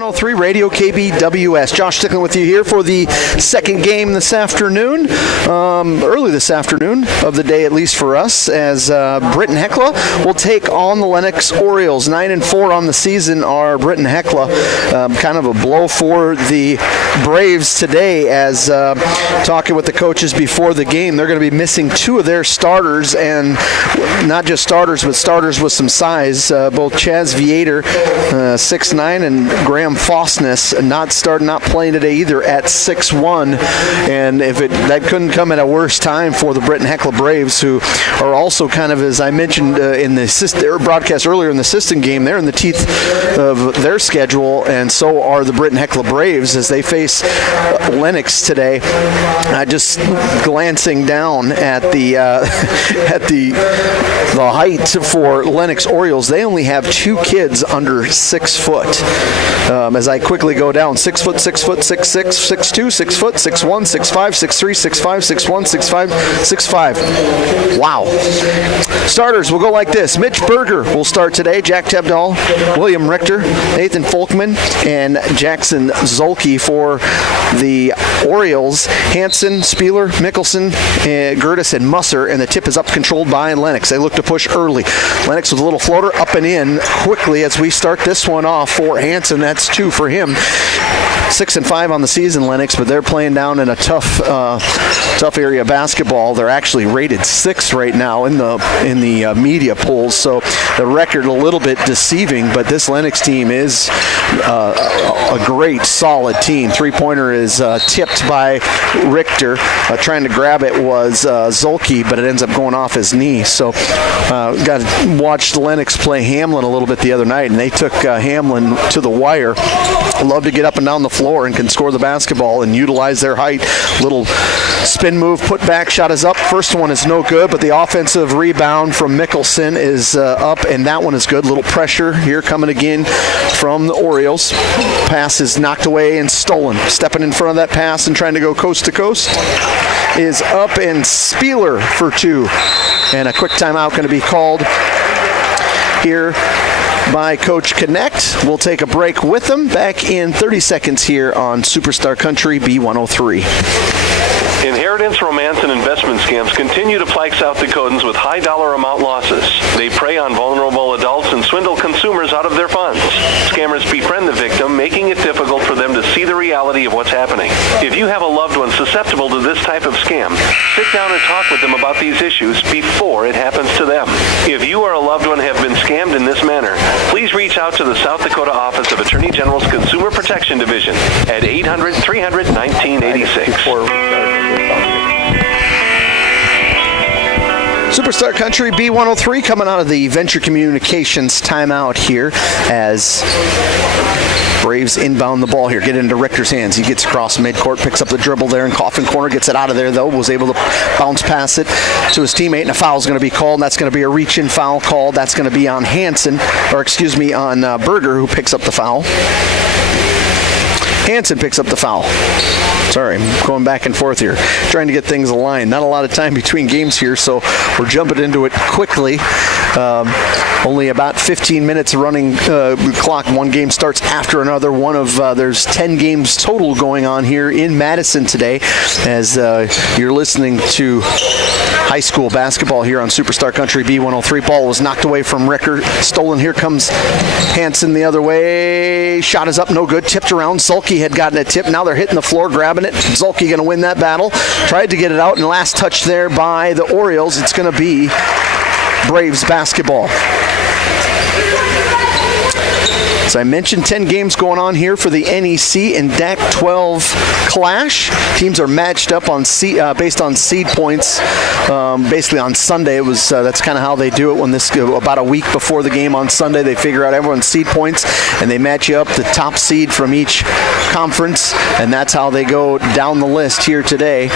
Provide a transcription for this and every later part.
B103 Radio KBWS. Josh Stickland with you here for the second game this afternoon, early this afternoon of the day, at least for us, as Britton-Hecla will take on the Lennox Orioles. 9-4 on the season are Britton-Hecla. Kind of a blow for the Braves today, as talking with the coaches before the game, they're going to be missing two of their starters, and not just starters, but starters with some size. Both Chaz Vietor, 6'9", and Graham Fosness not playing today either at 6'1", and that couldn't come at a worse time for the Britton-Hecla Braves, who are also kind of, as I mentioned in the broadcast earlier in the Siston game, they're in the teeth of their schedule, and so are the Britton-Hecla Braves as they face Lennox today. Just glancing down at the height for Lennox Orioles, they only have two kids under 6 foot. As I quickly go down, 6 foot, 6 foot, 6'6", 6'2", 6 foot, 6'1", 6'5", 6'3", 6'5", 6'1", 6'5", 6'5". Wow. Starters will go like this. Mitch Berger will start today. Jack Tebdahl, William Richter, Nathan Folkman, and Jackson Zolke for the Orioles. Hansen, Spieler, Mickelson, Gertis, and Musser, and the tip is up, controlled by Lennox. They look to push early. Lennox with a little floater up and in quickly as we start this one off for Hansen. That's 2 for him. 6-5 on the season, Lennox, but they're playing down in a tough area of basketball. They're actually rated 6th right now in the media polls, so the record a little bit deceiving. But this Lennox team is a great, solid team. Three-pointer is tipped by Richter. Trying to grab it was Zolke, but it ends up going off his knee. So got to watch Lennox play Hamlin a little bit the other night, and they took Hamlin to the wire. Love to get up and down the floor and can score the basketball and utilize their height. Little spin move, put back, shot is up. First one is no good, but the offensive rebound from Mickelson is up, and that one is good. Little pressure here coming again from the Orioles. Pass is knocked away and stolen. Stepping in front of that pass and trying to go coast to coast is up, and Spieler for 2. And a quick timeout going to be called here by Coach Connect. We'll take a break with them. Back in 30 seconds here on Superstar Country B103. Inheritance, romance, and investment scams continue to plague South Dakotans with high dollar amount losses. They prey on vulnerable adults and swindle consumers out of their funds. Scammers befriend the victim, making it difficult for them to see the reality of what's happening. If you have a loved one susceptible to this type of scam, sit down and talk with them about these issues before it happens to them. If you or a loved one have been scammed in this manner, please reach out to the South Dakota Office of Attorney General's Consumer Protection Division at 800-300-1986. Superstar Country B103 coming out of the Venture Communications timeout here as Braves inbound the ball here. Get into Richter's hands. He gets across midcourt, picks up the dribble there in coffin corner, gets it out of there though, was able to bounce past it to his teammate, and a foul is going to be called, and that's going to be a reach-in foul called. That's going to be on on Berger, who picks up the foul. Hansen picks up the foul. Sorry, I'm going back and forth here, trying to get things aligned. Not a lot of time between games here, so we're jumping into it quickly. Only about 15 minutes running clock. One game starts after another. There's 10 games total going on here in Madison today, as you're listening to high school basketball here on Superstar Country B103. Ball was knocked away from Ricker. Stolen. Here comes Hansen the other way. Shot is up, no good. Tipped around. Zolke had gotten a tip. Now they're hitting the floor, grabbing it. Zolke going to win that battle. Tried to get it out, and last touch there by the Orioles. It's going to be Braves basketball. As I mentioned, 10 games going on here for the NEC and DAC 12 clash. Teams are matched up on based on seed points. Basically on Sunday, it was that's kind of how they do it. When about a week before the game on Sunday, they figure out everyone's seed points and they match you up the top seed from each conference, and that's how they go down the list here today.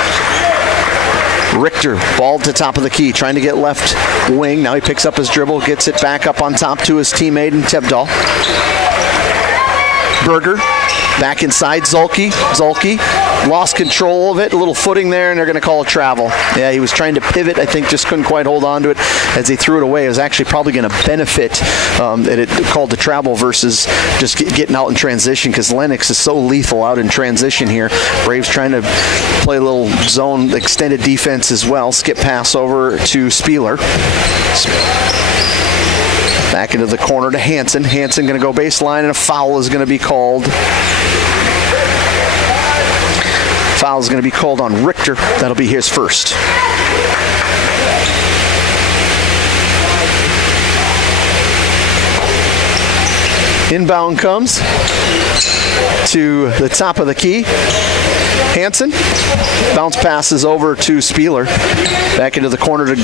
Richter, ball to top of the key, trying to get left wing. Now he picks up his dribble, gets it back up on top to his teammate in Tebdahl. Berger Back inside, Zulke lost control of it, a little footing there, and they're going to call a travel. Yeah, he was trying to pivot, I think, just couldn't quite hold on to it as he threw it away. It was actually probably going to benefit that it called the travel versus just getting out in transition, because Lennox is so lethal out in transition here. Braves trying to play a little zone extended defense as well. Skip pass over to Spieler. Back into the corner to Hansen. Hansen going to go baseline, and a foul is going to be called. Foul is going to be called on Richter. That'll be his first. Inbound comes to the top of the key. Hansen. Bounce passes over to Spieler. Back into the corner to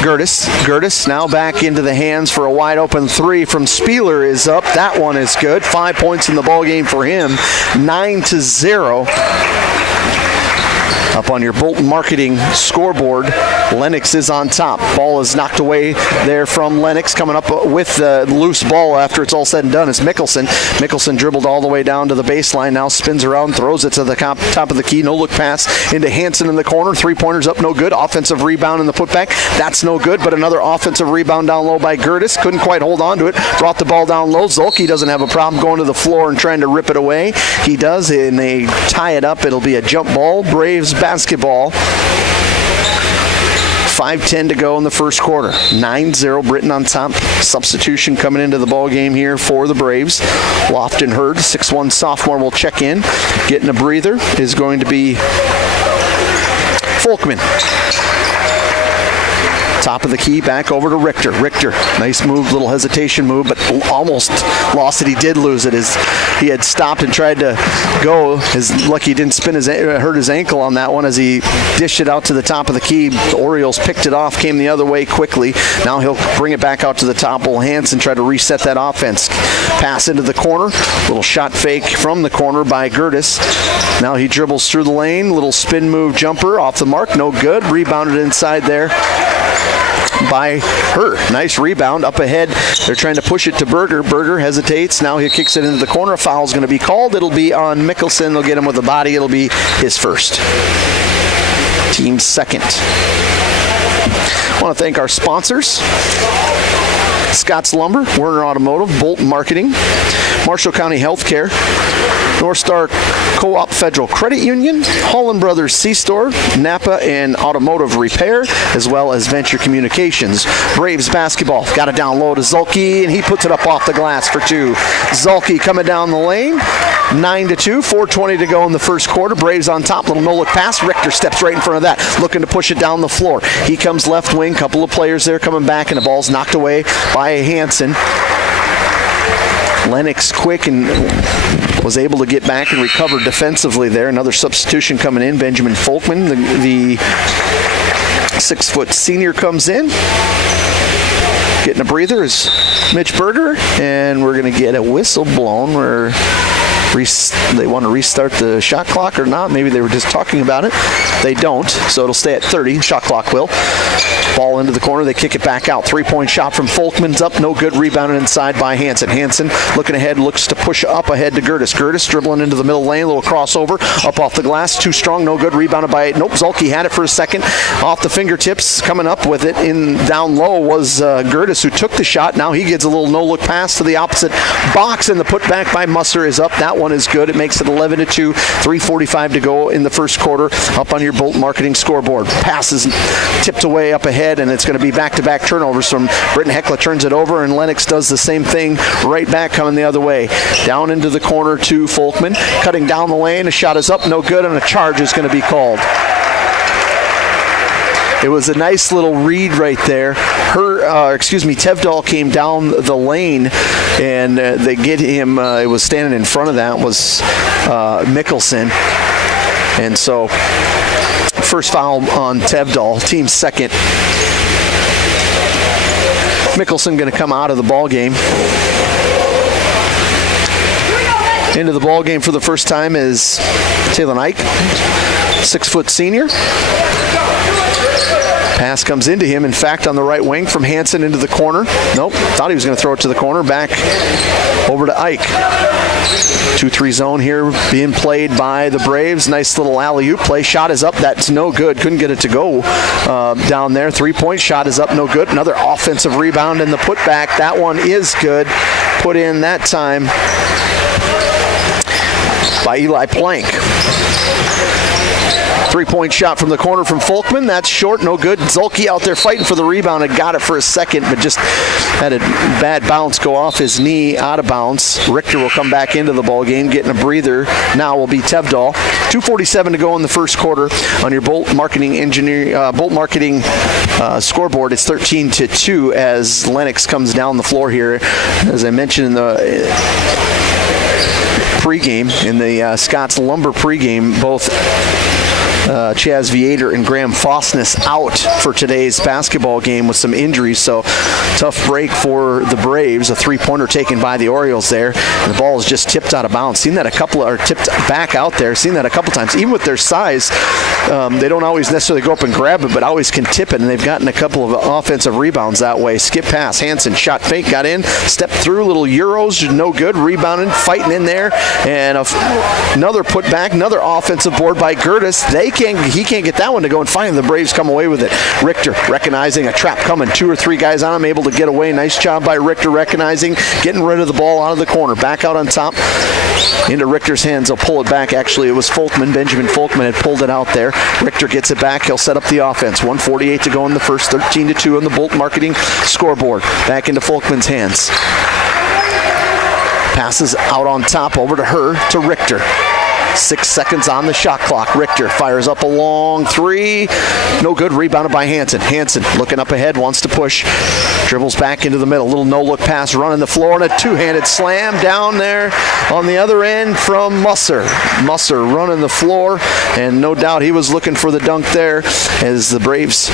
Gertis. Gertis now back into the hands for a wide open three from Spieler is up. That one is good. 5 points in the ball game for him. 9-0. Up on your Bolton Marketing scoreboard, Lennox is on top. Ball is knocked away there from Lennox. Coming up with the loose ball after it's all said and done is Mickelson. Mickelson dribbled all the way down to the baseline. Now spins around, throws it to the top of the key. No look pass into Hansen in the corner. 3-pointers up, no good. Offensive rebound in the putback. That's no good, but another offensive rebound down low by Gertis. Couldn't quite hold on to it. Brought the ball down low. Zulke doesn't have a problem going to the floor and trying to rip it away. He does, and they tie it up. It'll be a jump ball. Braves basketball. 5:10 to go in the first quarter. 9-0, Britton on top. Substitution coming into the ball game here for the Braves. Lofton Hurd, 6'1 sophomore, will check in. Getting a breather is going to be Folkman. Top of the key, back over to Richter. Richter, nice move, little hesitation move, but almost lost it. He did lose it as he had stopped and tried to go. His lucky he didn't hurt his ankle on that one as he dished it out to the top of the key. The Orioles picked it off, came the other way quickly. Now he'll bring it back out to the top. Will Hansen try to reset that offense. Pass into the corner. Little shot fake from the corner by Gertis. Now he dribbles through the lane. Little spin move jumper off the mark. No good. Rebounded inside there by her. Nice rebound up ahead. They're trying to push it to Berger. Berger hesitates. Now he kicks it into the corner. A foul's going to be called. It'll be on Mickelson. They'll get him with the body. It'll be his first. Team's second. I want to thank our sponsors. Scott's Lumber, Werner Automotive, Bolton Marketing, Marshall County Healthcare, North Star Co-op Federal Credit Union, Holland Brothers C-Store, Napa and Automotive Repair, as well as Venture Communications. Braves basketball, got it down low to Zulke, and he puts it up off the glass for two. Zulke coming down the lane, 9-2, 4:20 to go in the first quarter. Braves on top, little no-look pass. Richter steps right in front of that, looking to push it down the floor. He comes left wing, couple of players there coming back, and the ball's knocked away by Hansen. Lennox quick and was able to get back and recover defensively there. Another substitution coming in. Benjamin Folkman, the 6-foot senior, comes in. Getting a breather is Mitch Berger, and we're going to get a whistle blown where they want to restart the shot clock or not. Maybe they were just talking about it. They don't, so it'll stay at 30. Shot clock will. Ball into the corner. They kick it back out. 3-point shot from Folkman's up. No good. Rebounded inside by Hansen. Hansen looking ahead, looks to push up ahead to Gertis. Gertis dribbling into the middle lane. A little crossover. Up off the glass. Too strong. No good. Rebounded by, nope, Zulke had it for a second. Off the fingertips. Coming up with it in down low was Gertis, who took the shot. Now he gets a little no-look pass to the opposite box, and the putback by Musser is up. That one is good. It makes it 11-2. 3:45 to go in the first quarter. Up on your Bolton Marketing scoreboard. Pass is tipped away up ahead, and it's going to be back-to-back turnovers from Britton-Hecla. Turns it over, and Lennox does the same thing right back, coming the other way. Down into the corner to Folkman. Cutting down the lane. A shot is up. No good, and a charge is going to be called. It was a nice little read right there. Tevdal came down the lane, and they get him. It was standing in front of that was Mickelson, and so first foul on Tevdal, team's second. Mickelson going to come out of the ball game. Into the ball game for the first time is Taylor Ike, 6-foot senior. Pass comes into him, in fact, on the right wing from Hansen into the corner. Nope, thought he was going to throw it to the corner. Back over to Ike. 2-3 zone here being played by the Braves. Nice little alley-oop play. Shot is up. That's no good. Couldn't get it to go down there. 3-point shot is up. No good. Another offensive rebound and the putback. That one is good. Put in that time by Eli Plank. 3-point shot from the corner from Folkman. That's short, no good. Zulke out there fighting for the rebound and got it for a second, but just had a bad bounce go off his knee, out of bounds. Richter will come back into the ball game, getting a breather. Now will be Tevdal. 2:47 to go in the first quarter on your Bolt Marketing scoreboard. It's 13-2 as Lennox comes down the floor here. As I mentioned in the pregame, in the Scott's Lumber pregame, both Chaz Viator and Graham Fosness out for today's basketball game with some injuries, so tough break for the Braves. A 3-pointer taken by the Orioles there, and the ball is just tipped out of bounds. Seen that tipped back out there. Seen that a couple times. Even with their size, they don't always necessarily go up and grab it, but always can tip it, and they've gotten a couple of offensive rebounds that way. Skip pass. Hansen shot fake, got in, stepped through, little Euros, no good. Rebounding, fighting in there, and another putback, another offensive board by Gertis. He can't get that one to go, and finally the Braves come away with it. Richter recognizing a trap coming. 2 or 3 guys on him, able to get away. Nice job by Richter recognizing, getting rid of the ball out of the corner. Back out on top into Richter's hands. He'll pull it back. Actually, it was Benjamin Folkman had pulled it out there. Richter gets it back. He'll set up the offense. 1:48 to go in the first. 13-2 on the Bolt Marketing scoreboard. Back into Folkman's hands. Passes out on top over to Richter. 6 seconds on the shot clock. Richter fires up a long 3. No good. Rebounded by Hansen. Hansen looking up ahead, wants to push. Dribbles back into the middle. Little no-look pass running the floor, and a two-handed slam down there on the other end from Musser. Musser running the floor, and no doubt he was looking for the dunk there as the Braves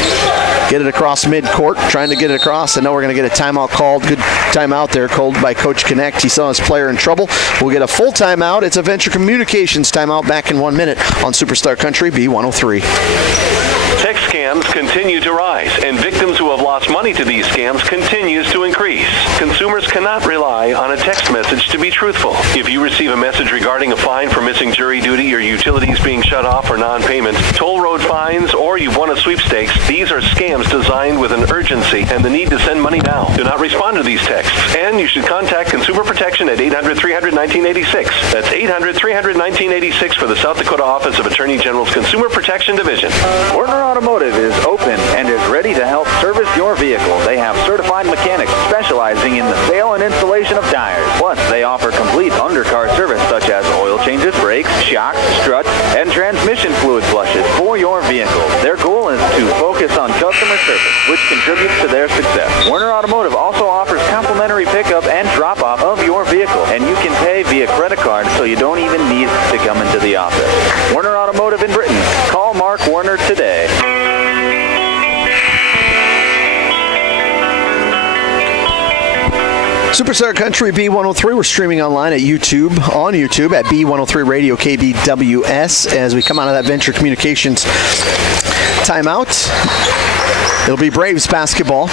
get it across midcourt, trying to get it across, and now we're going to get a timeout called. Good timeout there called by Coach Connect. He saw his player in trouble. We'll get a full timeout. It's a Venture Communications timeout back in 1 minute on Superstar Country B103. Text scams continue to rise, and victims who have lost money to these scams continues to increase. Consumers cannot rely on a text message to be truthful. If you receive a message regarding a fine for missing jury duty, or utilities being shut off for non-payment, toll road fines, or you've won a sweepstakes, these are scams designed with an urgency and the need to send money now. Do not respond to these texts, and you should contact Consumer Protection at 800-300-1986. That's 800-300-1986 for the South Dakota Office of Attorney General's Consumer Protection Division. Werner Automotive is open and is ready to help service your vehicle. They have certified mechanics specializing in the sale and installation of tires. Plus, they offer complete undercar service such as oil changes, brakes, shocks, struts, and transmission fluid flushes for your vehicle. Their goal is to focus on customer service, which contributes to their success. Werner Automotive also offers complimentary pickup and drop-off of your vehicle, and you can pay via credit card, so you don't even need to come into the office. Werner Automotive in Britton. Call Mark Werner today. Superstar Country B103. We're streaming online at YouTube, on YouTube at B103 Radio KBWS. As we come out of that Venture Communications timeout, it'll be Braves basketball.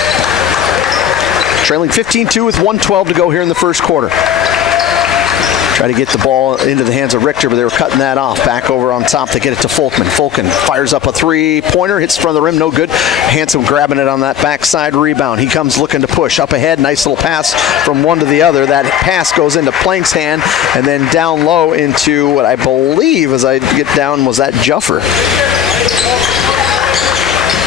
Trailing 15-2 with 1:12 to go here in the first quarter. Try to get the ball into the hands of Richter, but they were cutting that off. Back over on top to get it to Folkman. Folkman fires up a 3-pointer, hits front of the rim, no good. Handsome grabbing it on that backside rebound. He comes looking to push up ahead. Nice little pass from one to the other. That pass goes into Plank's hand, and then down low into what I believe, as I get down, was that Juffer.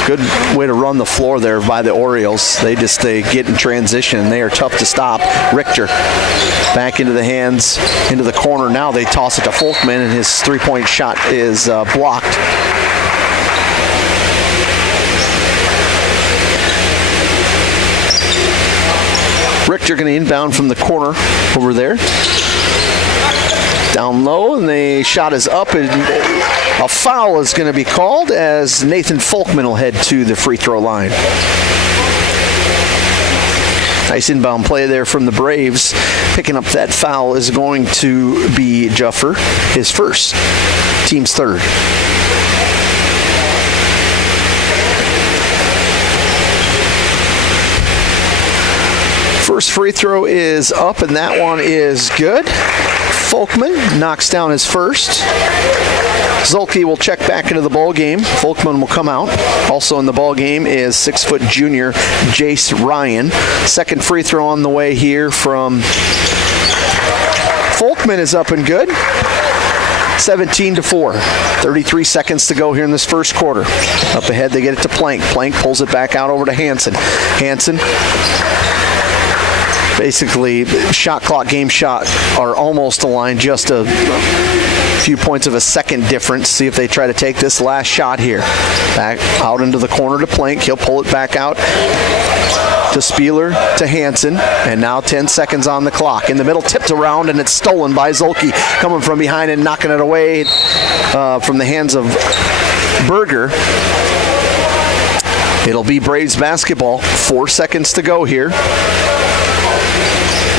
Good way to run the floor there by the Orioles. They get in transition. They are tough to stop. Richter back into the hands, into the corner. Now they toss it to Folkman, and his 3-point shot is blocked. Richter going to inbound from the corner over there. Down low, and the shot is up, and a foul is going to be called as Nathan Folkman will head to the free throw line. Nice inbound play there from the Braves. Picking up that foul is going to be Juffer, his first, team's third. First free throw is up, and that one is good. Folkman knocks down his first. Zulke will check back into the ball game. Folkman will come out. Also in the ball game is 6-foot junior Jace Ryan. Second free throw on the way here from Folkman is up and good. 17-4. 33 seconds to go here in this first quarter. Up ahead, they get it to Plank. Plank pulls it back out over to Hansen. Hansen, basically, shot clock, game shot are almost aligned, just a few points of a second difference. See if they try to take this last shot here. Back out into the corner to Plank. He'll pull it back out to Spieler, to Hansen, and now 10 seconds on the clock. In the middle, tipped around, and it's stolen by Zulke, coming from behind and knocking it away from the hands of Berger. It'll be Braves basketball. 4 seconds to go here.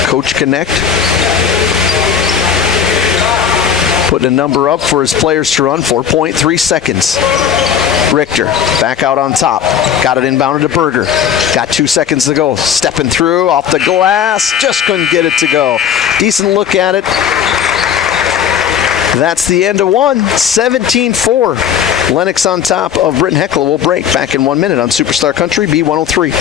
Coach Connect putting a number up for his players to run. 4.3 seconds. Richter back out on top. Got it inbounded to Berger. Got 2 seconds to go. Stepping through off the glass. Just couldn't get it to go. Decent look at it. That's the end of one. 17-4. Lennox on top of Britton-Hecla will break. Back in 1 minute on Superstar Country B103.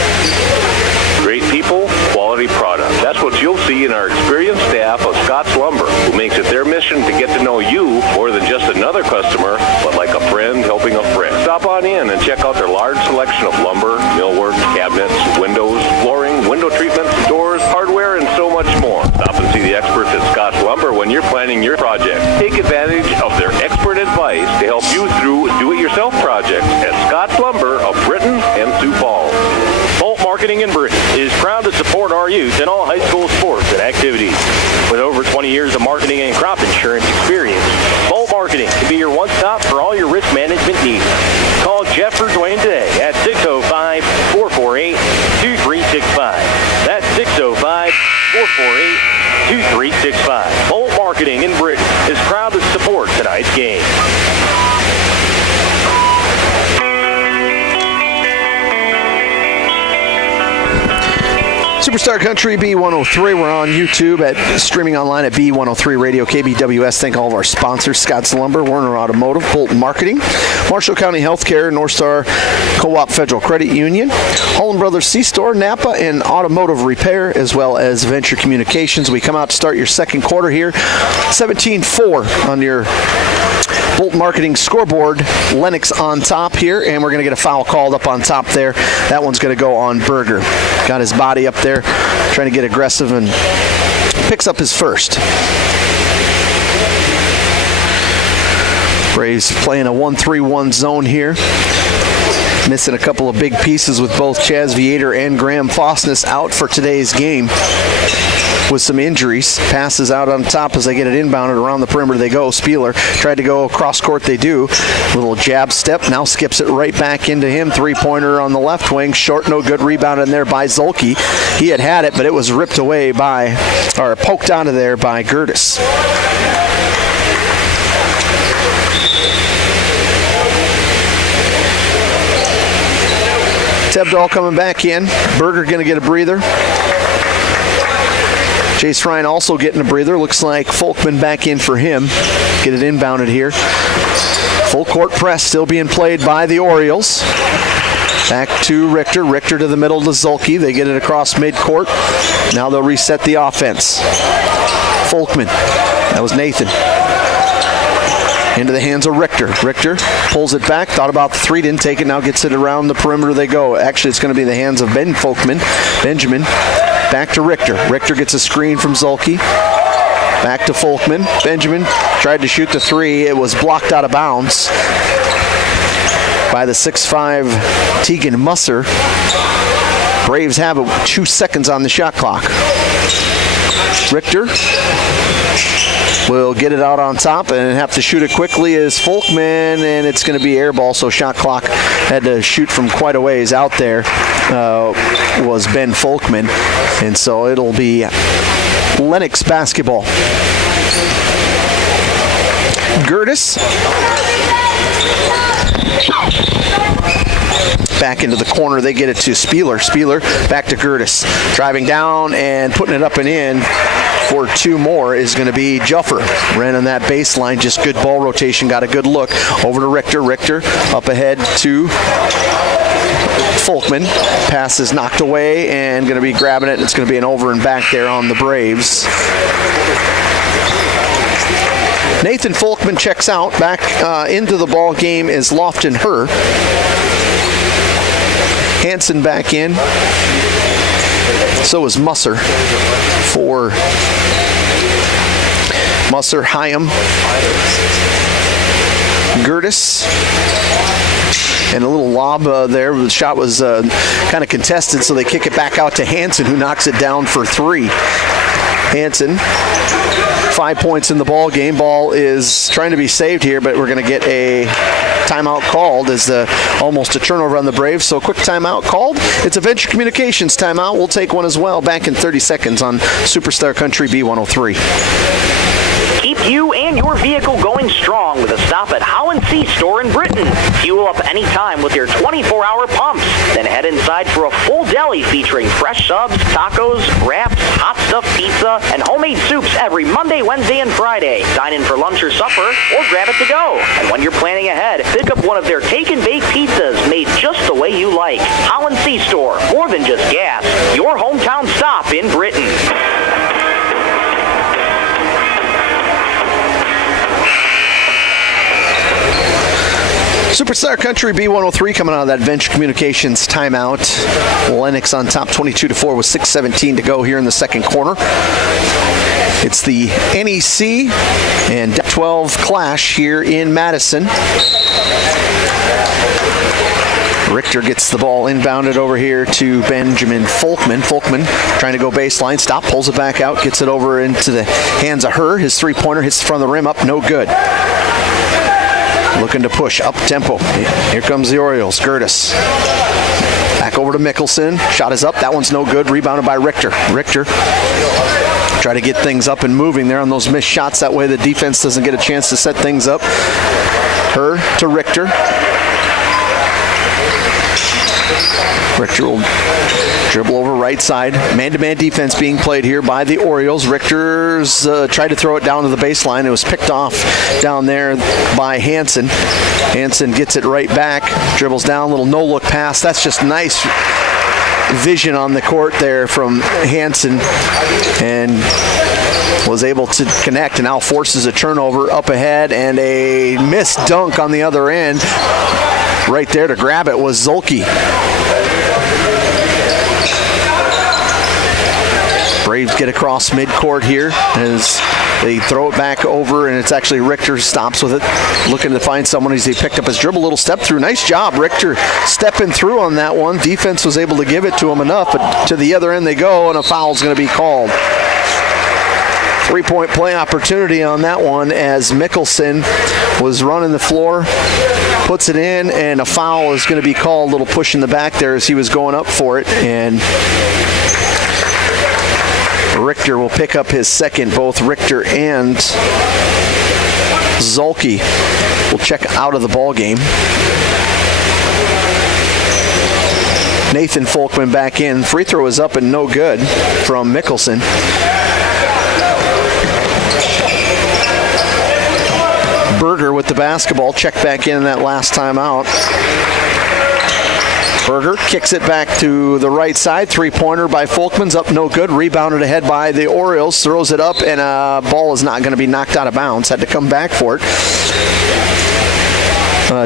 Great people, quality product. That's what you'll see in our experienced staff of Scott's Lumber, who makes it their mission to get to know you more than just another customer, but like a friend helping a friend. Stop on in and check out their large selection of lumber, millwork, cabinets, windows, flooring, window treatments, doors, hardware, and so much more. Stop and see the experts at Scott's Lumber when you're planning your project. Take advantage of their expert advice to help you through do-it-yourself projects at Scott's Lumber of Britton and Sioux Falls. Bolt Marketing in Britton is proud to support our youth in all high school sports and activities. With over 20 years of marketing and crop insurance experience, Bolt Marketing can be your one-stop for all your risk management needs. Call Jeff or Dwayne today at 605-448-2365. That's 605-448-2365. Bolt Marketing in Britton is proud to support tonight's game. Superstar Country B103. We're on YouTube, streaming online at B103 Radio KBWS. Thank all of our sponsors: Scott's Lumber, Werner Automotive, Bolton Marketing, Marshall County Healthcare, North Star Co-op Federal Credit Union, Holland Brothers C-Store, Napa, and Automotive Repair, as well as Venture Communications. We come out to start your second quarter here. 17-4 on your Bolton Marketing scoreboard. Lennox on top here, and we're going to get a foul called up on top there. That one's going to go on Berger. Got his body up there, trying to get aggressive, and picks up his first. Braves playing a 1-3-1 zone here. Missing a couple of big pieces with both Chaz Vietor and Graham Fosness out for today's game with some injuries. Passes out on top as they get it inbounded. Around the perimeter they go. Spieler tried to go across court. They do. Little jab step. Now skips it right back into him. Three-pointer on the left wing. Short, no good. Rebound in there by Zulke. He had it, but it was ripped away poked out of there by Gertis. Tebdall coming back in. Berger going to get a breather. Jace Ryan also getting a breather. Looks like Folkman back in for him. Get it inbounded here. Full court press still being played by the Orioles. Back to Richter. Richter to the middle to Zulke. They get it across midcourt. Now they'll reset the offense. Folkman. That was Nathan. Into the hands of Richter. Richter pulls it back. Thought about the three. Didn't take it. Now gets it around the perimeter they go. Actually, it's going to be in the hands of Benjamin. Back to Richter. Richter gets a screen from Zulke. Back to Folkman. Benjamin tried to shoot the three. It was blocked out of bounds by the 6'5" Tegan Musser. Braves have 2 seconds on the shot clock. Richter will get it out on top and have to shoot it quickly as Folkman, and it's going to be air ball, so shot clock had to shoot from quite a ways out there was Ben Folkman, and so it'll be Lennox basketball. Gertis back into the corner. They get it to Spieler. Spieler back to Gertis. Driving down and putting it up and in for two more is going to be Juffer. Ran on that baseline, just good ball rotation, got a good look. Over to Richter. Richter up ahead to Folkman. Pass is knocked away and going to be grabbing it, and it's going to be an over and back there on the Braves. Nathan Folkman checks out. Back into the ball game is Lofton Herr. Hansen back in. So is Musser for Musser, Hyam, Gertis. And a little lob there. The shot was kind of contested, so they kick it back out to Hansen, who knocks it down for three. Hansen, 5 points in the ball game. Ball is trying to be saved here, but we're going to get a timeout called as almost a turnover on the Braves. So a quick timeout called. It's a Venture Communications timeout. We'll take one as well. Back in 30 seconds on Superstar Country B103. Keep you and your vehicle going strong with a stop at Holland C Store in Britton. Fuel up anytime with your 24-hour pumps. Then head inside for a full deli featuring fresh subs, tacos, wraps, hot stuffed pizza, and homemade soups every Monday, Wednesday, and Friday. Dine in for lunch or supper, or grab it to go. And when you're planning ahead, pick up one of their take-and-bake pizzas made just the way you like. Holland C Store, more than just gas. Your hometown stop in Britton. Superstar Country B103 coming out of that Venture Communications timeout. Lennox on top 22-4 with 6:17 to go here in the second quarter. It's the NEC and 12 clash here in Madison. Richter gets the ball inbounded over here to Benjamin Folkman. Folkman trying to go baseline. Stop, pulls it back out, gets it over into the hands of Herr. His three-pointer hits the front of the rim, up, no good. Looking to push up tempo. Here comes the Orioles. Gertis. Back over to Mickelson. Shot is up. That one's no good. Rebounded by Richter. Richter try to get things up and moving there on those missed shots. That way the defense doesn't get a chance to set things up. Herr to Richter. Richter will dribble over right side. Man-to-man defense being played here by the Orioles. Richter's tried to throw it down to the baseline. It was picked off down there by Hansen. Hansen gets it right back. Dribbles down, little no-look pass. That's just nice vision on the court there from Hansen. And was able to connect and now forces a turnover up ahead and a missed dunk on the other end. Right there to grab it was Zolke. Braves get across midcourt here as they throw it back over, and it's actually Richter stops with it, looking to find someone as he picked up his dribble, little step through. Nice job, Richter, stepping through on that one. Defense was able to give it to him enough, but to the other end they go, and a foul's going to be called. 3-point play opportunity on that one as Mickelson was running the floor, puts it in, and a foul is going to be called. A little push in the back there as he was going up for it, and Richter will pick up his second. Both Richter and Zolke will check out of the ball game. Nathan Folkman back in. Free throw is up and no good from Mickelson. Berger with the basketball. Check back in that last time out. Berger kicks it back to the right side. Three-pointer by Folkman's up no good. Rebounded ahead by the Orioles. Throws it up, and a ball is not going to be knocked out of bounds. Had to come back for it.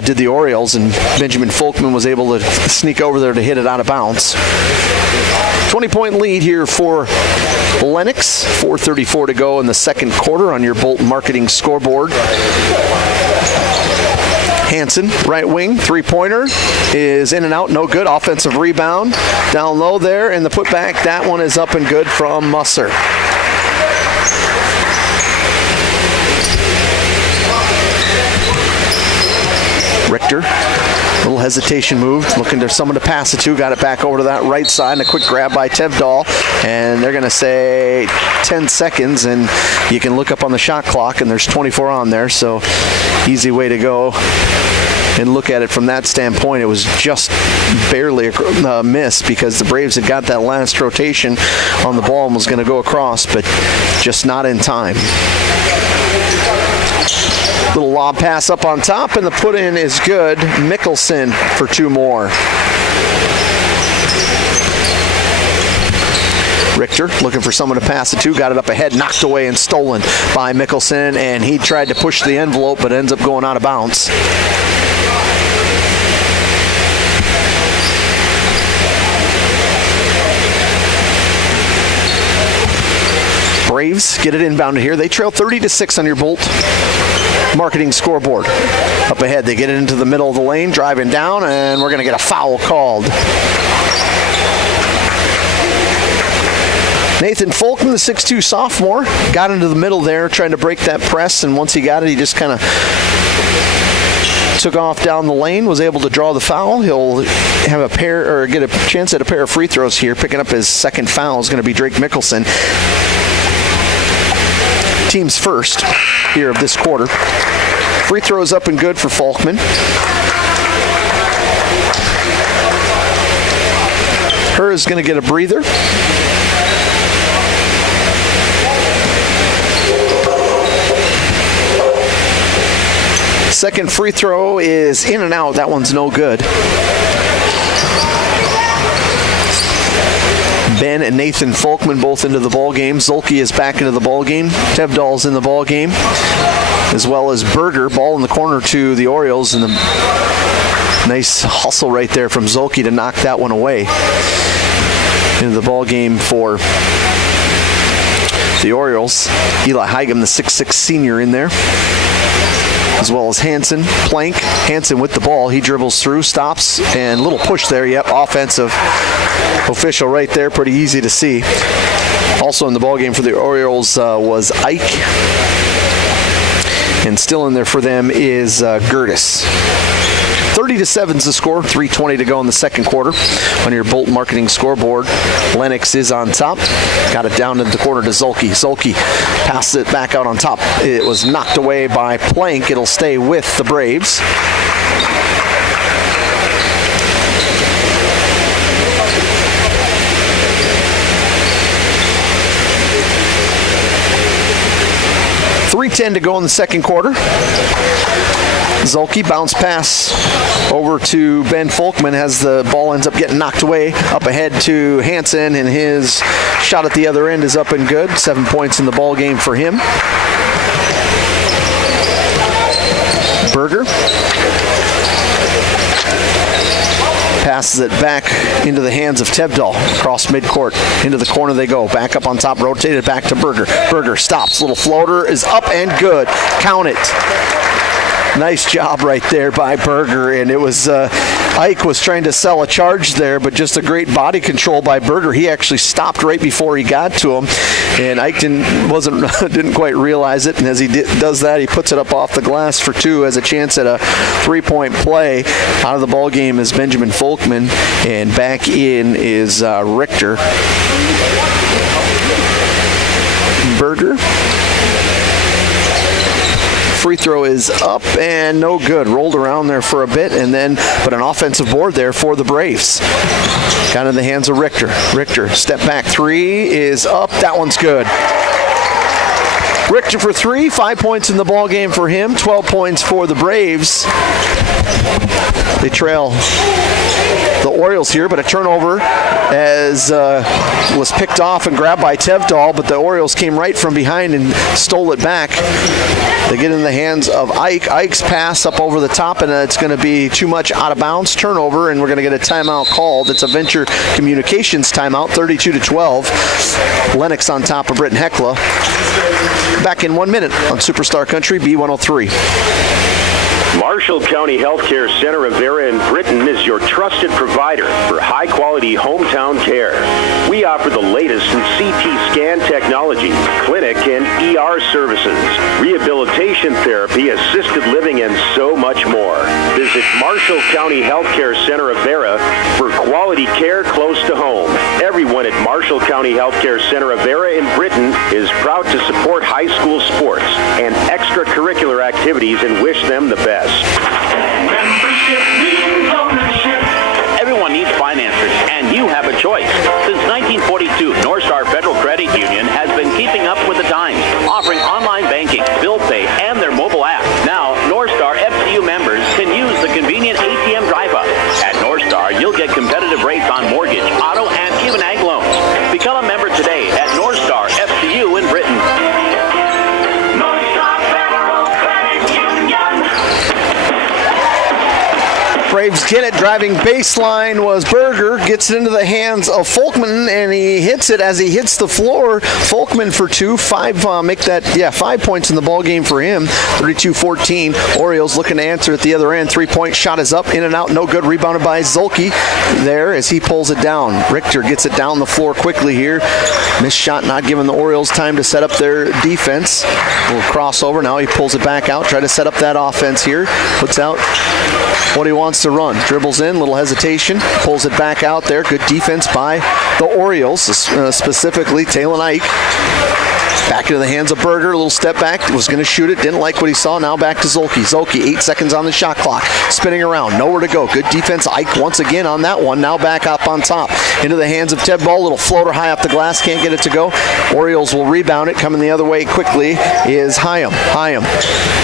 Did the Orioles, and Benjamin Folkman was able to sneak over there to hit it out of bounds. 20-point lead here for Lennox. 4:34 to go in the second quarter on your Bolt Marketing scoreboard. Hansen, right wing, three-pointer is in and out, no good. Offensive rebound down low there, and the putback, that one is up and good from Musser. Richter little hesitation move, looking for someone to pass it to. Got it back over to that right side, and a quick grab by Tevdahl. And they're going to say 10 seconds, and you can look up on the shot clock, and there's 24 on there, so easy way to go and look at it from that standpoint. It was just barely a miss because the Braves had got that last rotation on the ball and was going to go across, but just not in time. Little lob pass up on top, and the put-in is good. Mickelson for 2 more. Richter looking for someone to pass it to, got it up ahead, knocked away and stolen by Mickelson, and he tried to push the envelope but ends up going out of bounds. Braves get it inbounded here. They trail 30-6 on your Bolt marketing scoreboard. Up ahead, they get it into the middle of the lane, driving down, and we're going to get a foul called. Nathan Folkman, the 6'2 sophomore, got into the middle there, trying to break that press, and once he got it, he just kind of took off down the lane, was able to draw the foul. He'll have a pair, or get a chance at a pair of free throws here. Picking up his second foul is going to be Drake Mickelson. Team's first here of this quarter. Free throws up and good for Folkman. Her is going to get a breather. Second free throw is in and out. That one's no good. Ben and Nathan Folkman both into the ball game. Zolke is back into the ball game. Tevdahl's in the ball game, as well as Berger. Ball in the corner to the Orioles, and the nice hustle right there from Zolke to knock that one away. Into the ball game for the Orioles. Eli Heigem, the 6'6 senior, in there, as well as Hansen. Plank. Hansen with the ball. He dribbles through, stops, and little push there. Yep, offensive official right there. Pretty easy to see. Also in the ball game for the Orioles was Ike. And still in there for them is Gertis. 30-7 is the score. 3:20 to go in the second quarter. On your Bolt marketing scoreboard, Lennox is on top. Got it down in the corner to Zolke. Zolke passes it back out on top. It was knocked away by Plank. It'll stay with the Braves. .310 to go in the second quarter. Zolke bounce pass over to Ben Folkman as the ball ends up getting knocked away. Up ahead to Hansen, and his shot at the other end is up and good. 7 points in the ball game for him. Berger passes it back into the hands of Tevdahl. Across midcourt, into the corner they go. Back up on top, rotated back to Berger. Berger stops, little floater is up and good. Count it. Nice job right there by Berger, and it was Ike was trying to sell a charge there, but just a great body control by Berger. He actually stopped right before he got to him, and Ike didn't quite realize it. And as he does that, he puts it up off the glass for 2, has a chance at a 3-point play. Out of the ball game is Benjamin Folkman, and back in is Richter. Berger. Free throw is up and no good. Rolled around there for a bit, and then put an offensive board there for the Braves. Got in the hands of Richter. Richter, step back 3 is up. That one's good. Richter for 3, 5 points in the ball game for him. 12 points for the Braves. They trail the Orioles here, but a turnover as was picked off and grabbed by Tevdahl, but the Orioles came right from behind and stole it back. They get in the hands of Ike. Ike's pass up over the top, and it's going to be too much out of bounds. Turnover, and we're going to get a timeout called. It's a Venture Communications timeout, 32-12. Lennox on top of Britton-Hecla. Back in 1 minute on Superstar Country B103. Marshall County Healthcare Center of Vera in Britton is your trusted provider for high-quality hometown care. We offer the latest in CT scan technology, clinic and ER services, rehabilitation therapy, assisted living, and so much more. Visit Visit Marshall County Healthcare Center of Vera for quality care close to home. Everyone at Marshall County Healthcare Center of Vera in Britton is proud to support high school sports and extracurricular activities and wish them the best. Membership means ownership. Everyone needs financers, and you have a choice. Since 1942, North Star Federal Credit Union has been keeping up with the times, offering online banking, bill pay, and their mobile app. Now, North Star FCU members can use the convenient ATM drive-up. At North Star, you'll get competitive rates on mortgage, auto, and even ag loans. Become a member today at North Star FCU in Britton. North Star Federal Credit Union. Braves get it. Driving baseline was Berger. Gets it into the hands of Folkman, and he hits it as he hits the floor. Folkman for 2. 5 points in the ball game for him. 32-14. Orioles looking to answer at the other end. 3-point shot is up, in and out, no good. Rebounded by Zulke there as he pulls it down. Richter gets it down the floor quickly here. Missed shot, not giving the Orioles time to set up their defense. A little crossover. Now he pulls it back out. Try to set up that offense here. Puts out what he wants to run. Dribbles in, little hesitation, pulls it back out there. Good defense by the Orioles, specifically Talon Ike. Back into the hands of Berger, a little step back, was going to shoot it, didn't like what he saw, now back to Zulke. Zulke, 8 seconds on the shot clock, spinning around, nowhere to go. Good defense, Ike once again on that one, now back up on top. Into the hands of Ted Ball, little floater high off the glass, can't get it to go. Orioles will rebound it, coming the other way quickly is Hyam. Hyam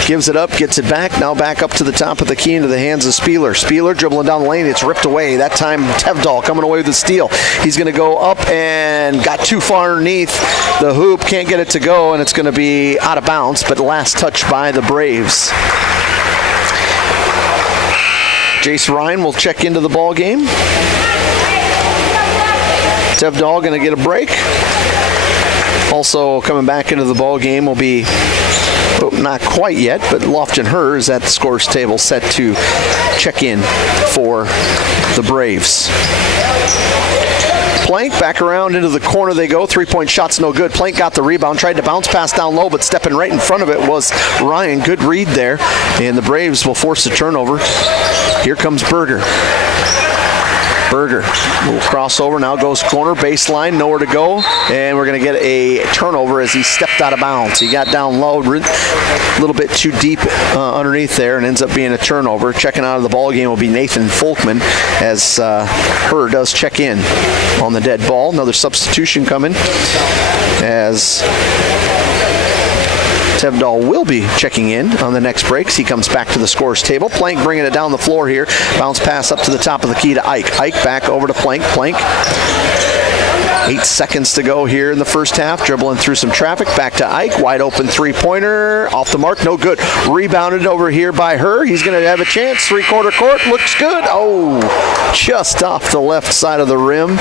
gives it up, gets it back, now back up to the top of the key into the hands of Spieler. Spieler dribbling down the lane, it's ripped away. That time Tevdal coming away with the steal. He's going to go up and got too far underneath the hoop, can't get it to go, and it's going to be out of bounds, but last touch by the Braves. Jace Ryan will check into the ball game. Tevdal going to get a break. Also coming back into the ball game will be, not quite yet, but Lofton Herr is at the scores table set to check in for the Braves. Plank back around into the corner they go. 3-point shot's no good. Plank got the rebound, tried to bounce pass down low, but stepping right in front of it was Ryan. Good read there, and the Braves will force a turnover. Here comes Berger. Berger, little crossover, now goes corner, baseline, nowhere to go, and we're going to get a turnover as he stepped out of bounds. He got down low, a little bit too deep underneath there, and ends up being a turnover. Checking out of the ball game will be Nathan Folkman as Herr does check in on the dead ball. Another substitution coming as Tevdal will be checking in on the next breaks. He comes back to the scores table. Plank bringing it down the floor here. Bounce pass up to the top of the key to Ike. Ike back over to Plank. Plank. 8 seconds to go here in the first half. Dribbling through some traffic. Back to Ike. Wide open three-pointer. Off the mark. No good. Rebounded over here by Herr. He's going to have a chance. Three-quarter court. Looks good. Oh, just off the left side of the rim.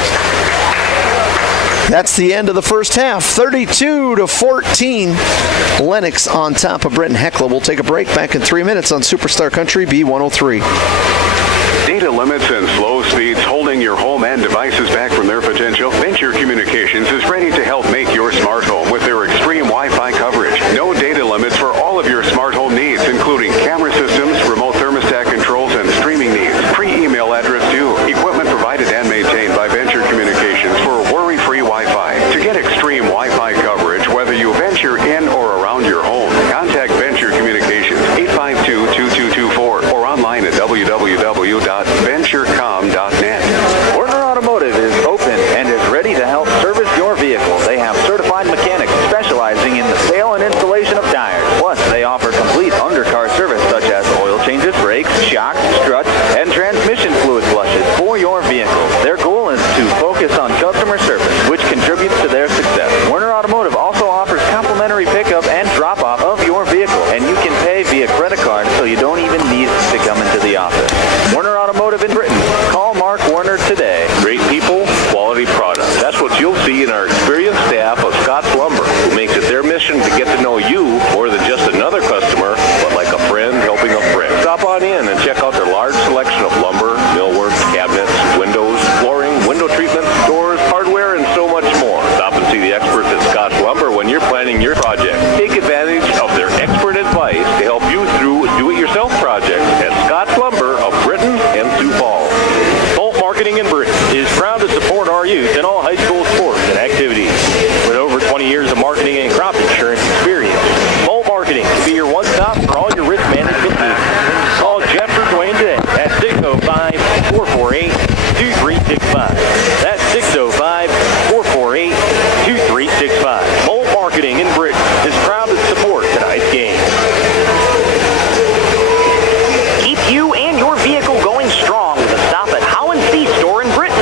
That's the end of the first half. 32-14. Lennox on top of Britton-Hecla. We'll take a break. Back in 3 minutes on Superstar Country B103. Data limits and slow speeds holding your home and devices back from their potential? Venture Communications is ready to help make your smart home with their extreme Wi-Fi coverage. No data limits for all of your smart home needs, including camera systems, remote thermostat controls, and streaming needs. Free email address too. Equipment provided and maintained by Venture Communications for worry-free Wi-Fi. To get extreme Wi-Fi coverage, whether you venture in or around your home, contact Venture Communications 852-2224 or online at www.venturecom.net. Werner Automotive is open and is ready to help service your vehicle. They have certified mechanics specializing in the sale and installation of tires. Plus, they offer complete undercar service such as oil changes, brakes, shocks, struts, and transmission fluid flushes for your vehicle. Their goal is to focus on customer service, which contributes to their success. Werner Automotive also offers complimentary pickup and drop-off of your vehicle, and you can pay via credit card so you don't even need to come into the office. Werner Automotive in Britton. Call Mark Werner today. Great people, quality product. That's what you'll see in our experienced staff of Scott's Lumber, who makes it their mission to get to know you more than just another customer, but like a friend helping a friend. Stop on in and check out their large selection of lumber, millwork, cabinets, windows, flooring, window treatments, doors, hardware, and so much more. Stop and see the experts at Scott's Lumber when you're planning your project. Take advantage of their expert advice to help you through do-it-yourself projects at Scott's Lumber high school sports and activities. With over 20 years of marketing and crop insurance experience, Bolt Marketing can be your one-stop for all your risk management needs. Call Jeff or Dwayne today at 605-448-2365. That's 605-448-2365. Bolt Marketing in Britton is proud to support tonight's game. Keep you and your vehicle going strong with a stop at H&C Store in Britton.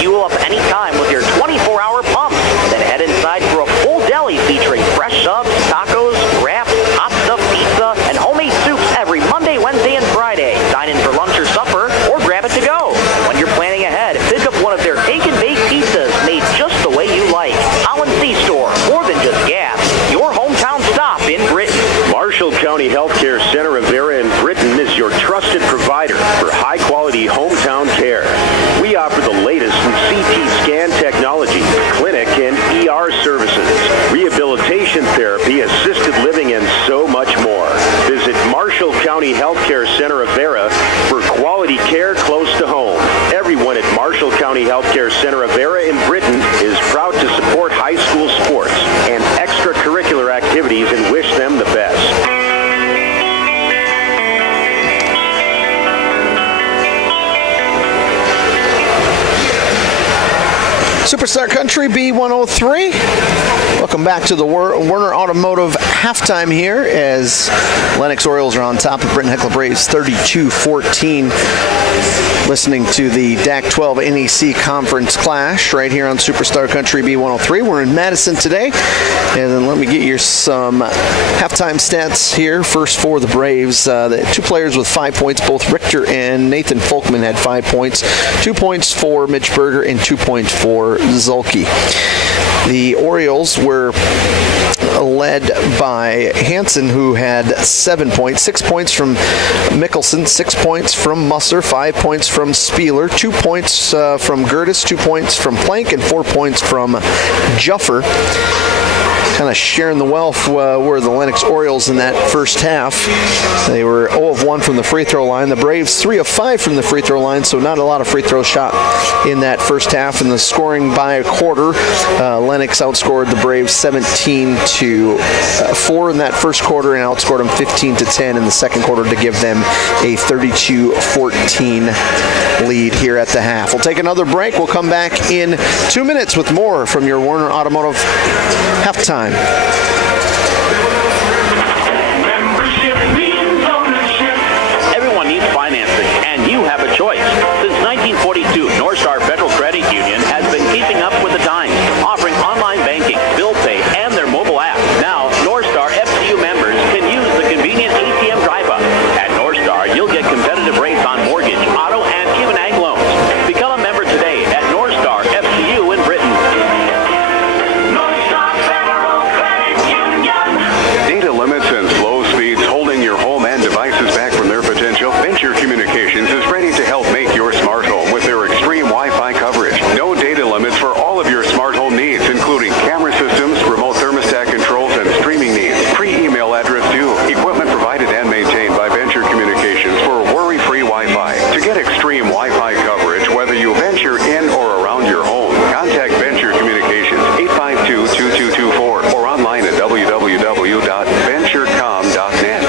Fuel up anytime with your 24-hour pumps. Then head inside for a full deli featuring fresh subs, tacos, wraps, hot stuffed pizza, and homemade soups every Monday, Wednesday, and Friday. Dine in for lunch or supper, or grab it to go. When you're planning ahead, pick up one of their take and bake pizzas made just the way you like. H&C Store, more than just gas. Your hometown stop in Britton. Marshall County Healthcare Center of Vera in Britton is your trusted provider for high-quality hometown care. We offer the latest in CT scan technology, clinic and ER services, rehabilitation therapy, assisted living, and so much more. Visit Marshall County Healthcare Center of Vera for quality care close to home. Everyone at Marshall County Healthcare Center of Vera in Britton is proud to support high school sports and extracurricular activities and wish them the best. Superstar Country B103. Welcome back to the Werner Automotive halftime here as Lennox Orioles are on top of Britton-Hecla Braves 32-14. Listening to the DAC 12 NEC Conference Clash right here on Superstar Country B103. We're in Madison today. And then let me get you some halftime stats here. First for the Braves. The two players with 5 points, both Richter and Nathan Folkman had 5 points. 2 points for Mitch Berger and 2 points for Zulke. The Orioles were led by Hansen, who had 7 points. 6 points from Mickelson, 6 points from Musser, 5 points from Spieler, 2 points from Gertis, 2 points from Plank, and 4 points from Juffer. Kind of sharing the wealth were the Lennox Orioles in that first half. They were 0 of 1 from the free throw line. The Braves 3 of 5 from the free throw line, so not a lot of free throws shot in that first half. And the scoring by a quarter, Lennox outscored the Braves 17-4 in that first quarter and outscored them 15-10 in the second quarter to give them a 32-14 lead here at the half. We'll take another break. We'll come back in 2 minutes with more from your Werner Automotive halftime. Membership means ownership. Everyone needs financing, and you have a choice. Since 1942, North Star Federal Credit Union has been keeping up with the times, offering online banking, bill pay, and their mobile app. Now, North Star FCU members can use the convenient ATM drive-up. At North Star, you'll get competitive rates on mortgage, auto, and even ag loans. Become a member today at North Star FCU in Britton. North Star Federal Credit Union. Data limits and slow speeds holding your home and devices back from their potential? Venture Communications is ready to help make your smart home with their extreme Wi-Fi coverage. No data limits for all of your smart home needs, including camera systems, remote thermostat controls, and streaming needs. Free email address too. Equipment provided and maintained by Venture Communications for worry-free Wi-Fi. To get extreme Wi-Fi coverage, whether you venture in or around your home, contact Venture Communications 852-2224 or online at www.venturecom.net.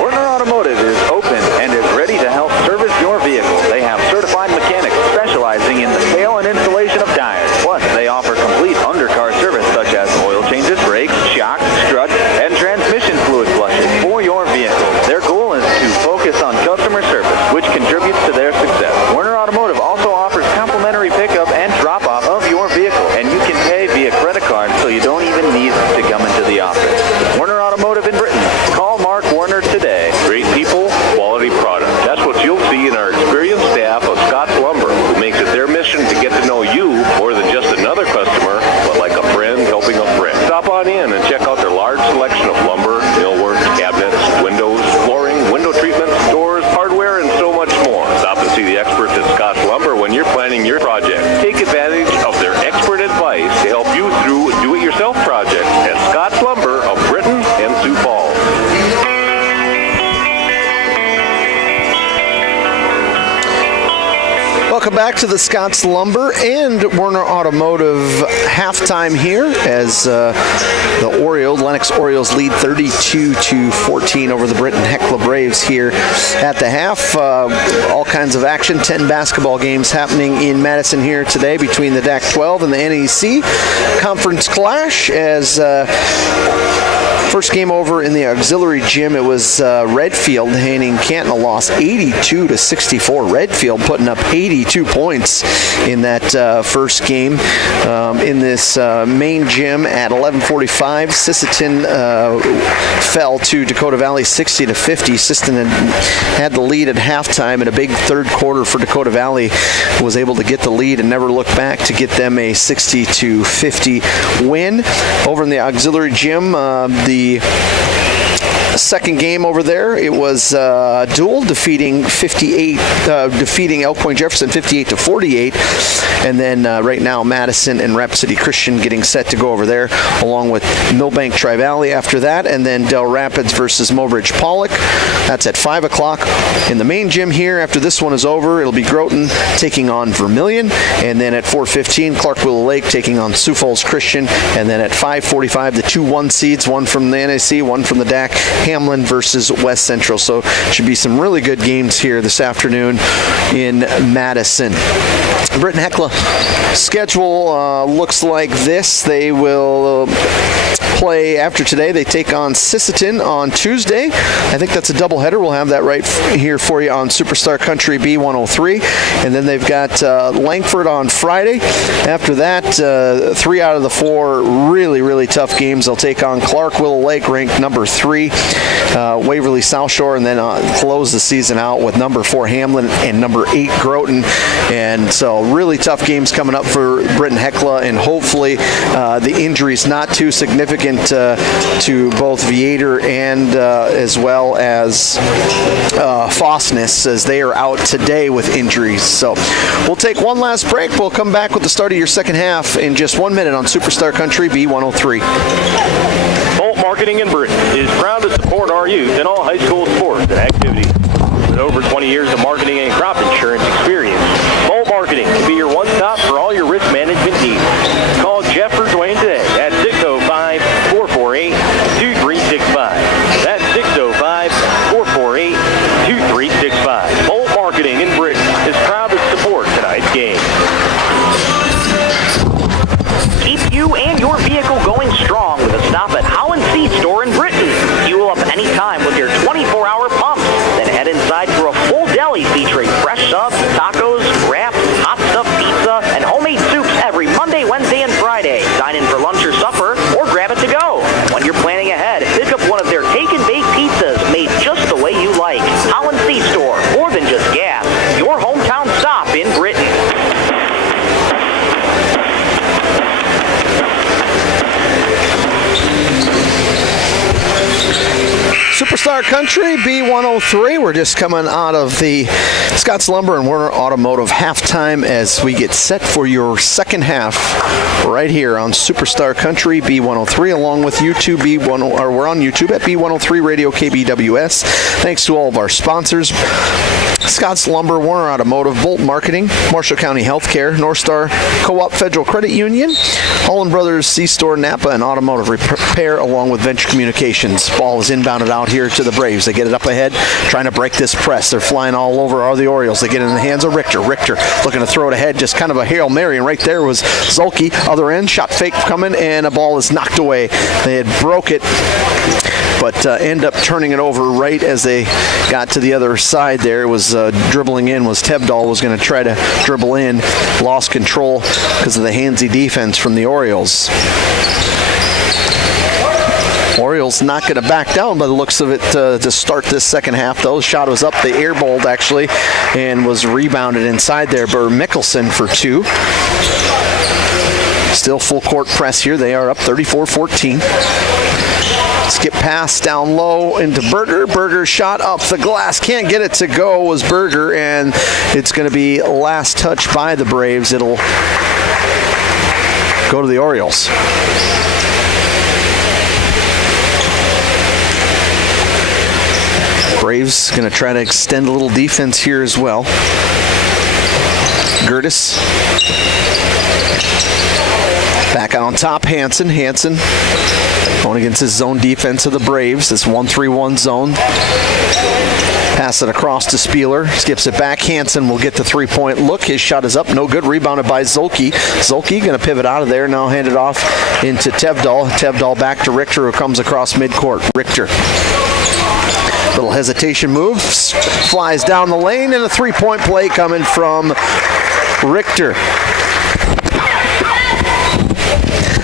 Werner Automotive is open and is ready to help service your vehicle. They have certified mechanics specializing in the sale and installation of tires. Plus, they offer complete undercar service such as oil changes, brakes, shocks, struts, and transmission fluid flushes for your vehicle. Their goal is to focus on customer service, which contributes to their success. Werner Automotive also offers complimentary pickup and drop-off of your vehicle, and you can pay via credit card so you don't even need to come into the office. Werner Automotive in Britton. Call Mark Werner today. Great people, quality product. That's what you'll see in our experienced staff of Scott's Lumber, who makes it their mission to get to know you more than just another customer, but like a friend helping a friend. Stop on in and check out their large selection of lumber, millwork, cabinets, windows, flooring, window treatments, doors, hardware, and so much more. Stop and see the experts at Scott's Lumber when you're planning your project. Take advantage of their expert advice to help you through do-it-yourself projects at Scott's Lumber of Britton and Sioux Falls. Welcome back to the Scotts Lumber and Werner Automotive halftime here as the Lennox Orioles lead 32-14 over the Britton-Hecla Braves here at the half. All kinds of action, 10 basketball games happening in Madison here today between the DAC-12 and the NEC Conference Clash as first game over in the auxiliary gym, it was Redfield handing Canton a loss 82-64. Redfield putting up 82 points in that first game. In this main gym at 11:45, Sisseton fell to Dakota Valley 60-50. Sisseton had the lead at halftime, and a big third quarter for Dakota Valley was able to get the lead and never look back to get them a 60-50 win. Over in the auxiliary gym, the second game over there, it was Dual defeating Elk Point Jefferson 58-48, and then right now Madison and Rapid City Christian getting set to go over there, along with Millbank Tri-Valley after that, and then Del Rapids versus Mobridge Pollock. That's at 5 o'clock in the main gym here. After this one is over, it'll be Groton taking on Vermilion, and then at 4:15, Clark Willow Lake taking on Sioux Falls Christian, and then at 5:45, the 2-1 seeds, one from the NAC, one from the DAC, Hamlin versus West Central. So should be some really good games here this afternoon in Madison. Britton-Hecla schedule looks like this. They will play after today. They take on Sisseton on Tuesday. I think that's a doubleheader. We'll have that right here for you on Superstar Country B103. And then they've got Langford on Friday. After that, 3 out of the 4 really, really tough games. They'll take on Clark Willow Lake, ranked number 3, Waverly South Shore, and then close the season out with number 4 Hamlin and number 8 Groton. And so really tough games coming up for Britton-Hecla, and hopefully the injuries not too significant to both Viator and as well as Fosness, as they are out today with injuries. So we'll take one last break. We'll come back with the start of your second half in just 1 minute on Superstar Country B103. Bolt Marketing in Britton is proud to support our youth in all high school sports and activities. With over 20 years of marketing and crop insurance experience, Bolt Marketing can be your one-stop for all your risk management needs. Call Jeff or Dwayne today at 605-448-2365. That's 605-448-2365. Bolt Marketing in Britton is proud to support tonight's game. Keep you and your vehicle going strong with a stop at Howland Seed Store in Britton. Fuel up anytime with your 24-hour pumps. Then head inside for a full deli featuring fresh subs, tacos, wraps, hot stuffed pizza, and homemade soups every Monday, Wednesday, and Friday. Dine in for lunch or supper, or grab it to go. When you're planning ahead, pick up one of their take and bake pizzas made just the way you like. Howland Seed Store, more than just gas. Your hometown stop in Britton. Superstar Country B103. We're just coming out of the Scotts Lumber and Werner Automotive halftime as we get set for your second half right here on Superstar Country B103, along with YouTube we're on YouTube at B103 Radio KBWS. Thanks to all of our sponsors: Scotts Lumber, Werner Automotive, Bolt Marketing, Marshall County Healthcare, North Star Co-op Federal Credit Union, Holland Brothers C-Store, Napa, and Automotive Repair, along with Venture Communications. Ball is inbounded out here to the Braves. They get it up ahead, trying to break this press. They're flying all over are the Orioles. They get it in the hands of Richter. Richter looking to throw it ahead, just kind of a Hail Mary, and right there was Zolke. Other end, shot fake coming, and a ball is knocked away. They had broke it, but end up turning it over right as they got to the other side there. It was dribbling in, was Tebdal was going to try to dribble in, lost control because of the handsy defense from the Orioles. Orioles not going to back down by the looks of it to start this second half, though. The shot was up, the air bowled actually, and was rebounded inside there by Mickelson for 2. Still full court press here. They are up 34-14. Skip pass down low into Berger. Berger shot up the glass. Can't get it to go, was Berger, and it's going to be last touch by the Braves. It'll go to the Orioles. Braves going to try to extend a little defense here as well. Gertis. Back on top, Hansen. Hansen going against his zone defense of the Braves. This 1-3-1 zone. Pass it across to Spieler. Skips it back. Hansen will get the three-point look. His shot is up. No good. Rebounded by Zolke. Zolke going to pivot out of there. Now hand it off into Tevdal. Tevdal back to Richter, who comes across midcourt. Richter. Little hesitation move. Flies down the lane, and a three-point play coming from Richter.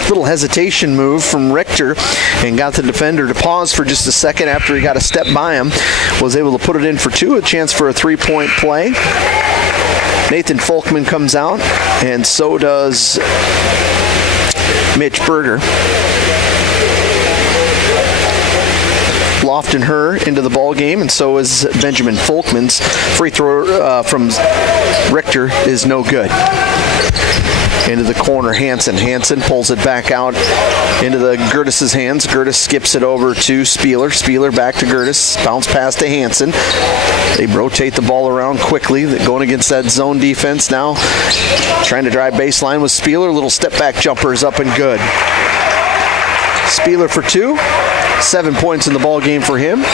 Little hesitation move from Richter and got the defender to pause for just a second after he got a step by him. Was able to put it in for two, a chance for a three-point play. Nathan Folkman comes out, and so does Mitch Berger. Lofton Herr into the ball game, and so is Benjamin Folkman's free throw from Richter is no good. Into the corner, Hansen. Hansen pulls it back out into the Gertis' hands. Gertis skips it over to Spieler. Spieler back to Gertis. Bounce pass to Hansen. They rotate the ball around quickly. Going against that zone defense now. Trying to drive baseline with Spieler. Little step back jumper is up and good. Spieler for two. 7 points in the ball game for him.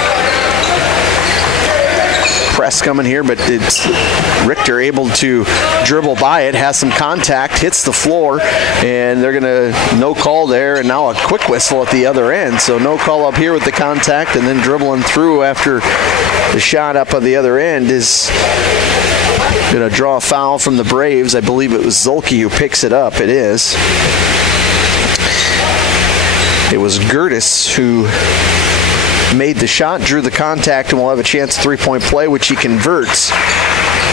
Press coming here, but it's Richter able to dribble by it, has some contact, hits the floor, and they're going to no call there, and now a quick whistle at the other end. So no call up here with the contact, and then dribbling through after the shot up at the other end is going to draw a foul from the Braves. I believe it was Zolke who picks it up. It is. It was Gertis who made the shot, drew the contact, and will have a chance at three-point play, which he converts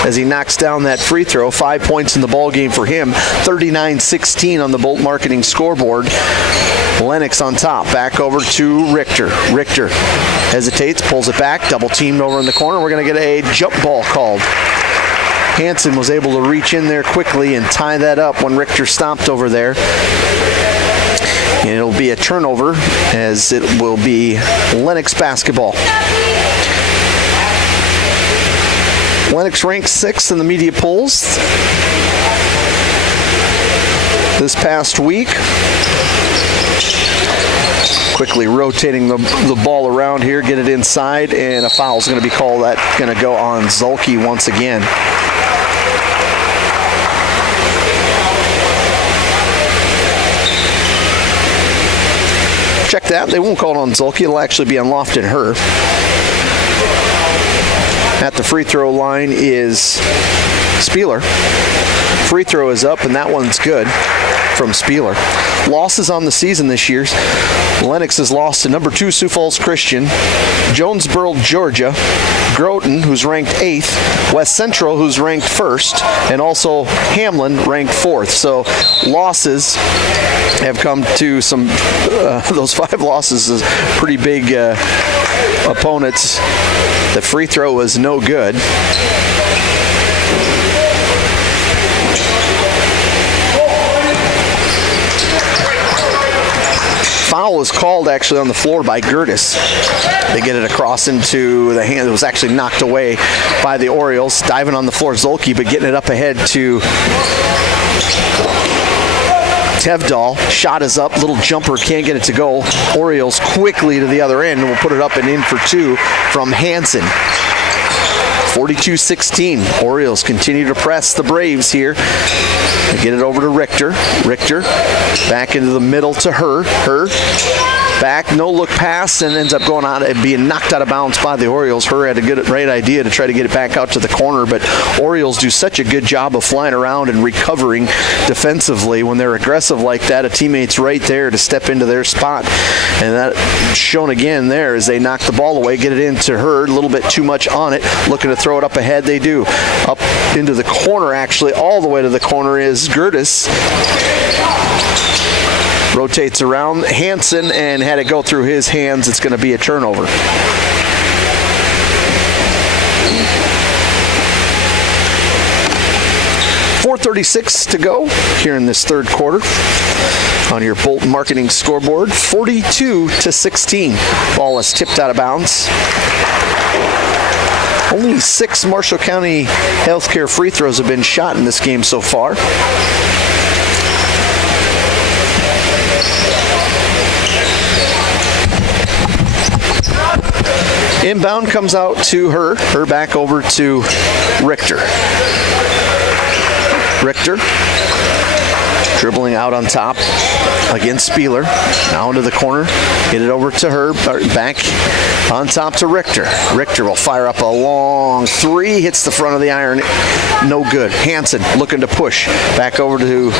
as he knocks down that free throw. 5 points in the ball game for him. 39-16 on the Bolt Marketing scoreboard. Lennox on top. Back over to Richter. Richter hesitates, pulls it back, double teamed over in the corner. We're going to get a jump ball called. Hansen was able to reach in there quickly and tie that up when Richter stopped over there. And it'll be a turnover as it will be Lennox basketball. Lennox ranks 6th in the media polls this past week. Quickly rotating the ball around here, get it inside, and a foul is going to be called. That's going to go on Zolke once again. Check that. They won't call it on Zolke. It'll actually be on Lofton Herr. At the free throw line is Spieler. Free throw is up, and that one's good from Spieler. Losses on the season this year. Lennox has lost to number 2 Sioux Falls Christian, Jonesboro, Georgia, Groton, who's ranked 8th, West Central, who's ranked 1st, and also Hamlin, ranked 4th. So losses have come to some, those 5 losses is pretty big opponents. The free throw was no good. Foul was called actually on the floor by Gertis. They get it across into the hand. It was actually knocked away by the Orioles. Diving on the floor, Zolke, but getting it up ahead to Tevdal. Shot is up. Little jumper, can't get it to go. Orioles quickly to the other end and will put it up and in for 2 from Hansen. 42-16. Orioles continue to press the Braves here. They get it over to Richter. Richter back into the middle to Herr. Herr back, no look pass, and ends up going out and being knocked out of bounds by the Orioles. Herr had a great idea to try to get it back out to the corner, but Orioles do such a good job of flying around and recovering defensively. When they're aggressive like that, a teammate's right there to step into their spot. And that shown again there as they knock the ball away, get it into Herr, a little bit too much on it, looking to throw it up ahead. They do. Up into the corner, actually, all the way to the corner is Gertis. Rotates around Hansen, and had it go through his hands, it's going to be a turnover. .436 to go here in this third quarter on your Bolt Marketing scoreboard. 42-16. Ball is tipped out of bounds. Only 6 Marshall County Healthcare free throws have been shot in this game so far. Inbound comes out to her back over to Richter. Richter dribbling out on top against Spieler. Now into the corner. Get it over to her. Back on top to Richter. Richter will fire up a long 3. Hits the front of the iron. No good. Hansen looking to push. Back over to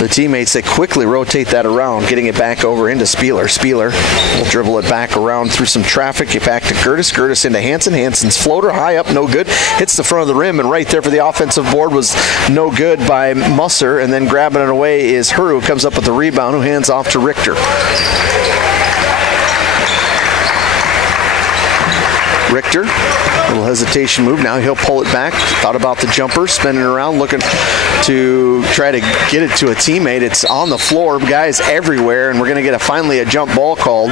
the teammates. They quickly rotate that around, getting it back over into Spieler. Spieler will dribble it back around through some traffic. Get back to Gertis. Gertis into Hansen. Hansen's floater high up, no good. Hits the front of the rim, and right there for the offensive board was no good by Musser. And then grabbing it away is her, who comes up with the rebound, who hands off to Richter. Richter, little hesitation move. Now he'll pull it back. Thought about the jumper, spinning around, looking to try to get it to a teammate. It's on the floor, guys everywhere, and we're going to get finally a jump ball called.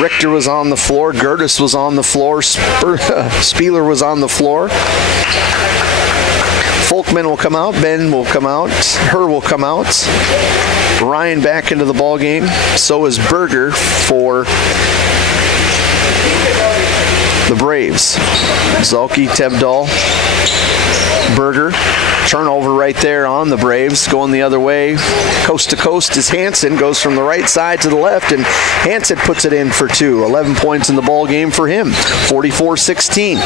Richter was on the floor. Gertis was on the floor. Spieler was on the floor. Folkman will come out. Ben will come out. Her will come out. Ryan back into the ball game. So is Berger for the Braves. Zolke, Tebdal, Berger. Turnover right there on the Braves. Going the other way. Coast to coast is Hansen. Goes from the right side to the left, and Hansen puts it in for 2. 11 points in the ball game for him. 44-16.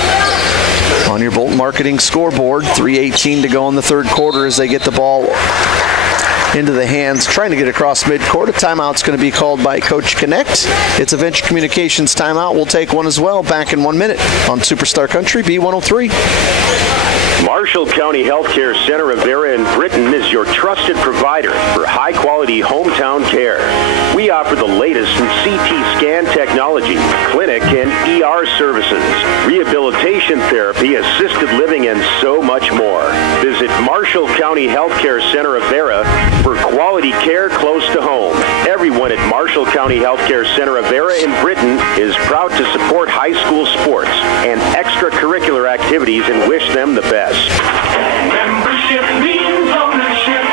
On your Bolton Marketing scoreboard. 3:18 to go in the third quarter as they get the ball into the hands, trying to get across midcourt. A timeout's going to be called by Coach Connect. It's a Venture Communications timeout. We'll take one as well. Back in 1 minute on Superstar Country B103. Marshall County Healthcare Center of Vera in Britton is your trusted provider for high-quality hometown care. We offer the latest in CT scan technology, clinic and ER services, rehabilitation therapy, assisted living, and so much more. Visit Marshall County Healthcare Center of Vera for quality care close to home. Everyone at Marshall County Healthcare Center of Vera in Britton is proud to support high school sports and extracurricular activities and wish them the best. Membership means ownership.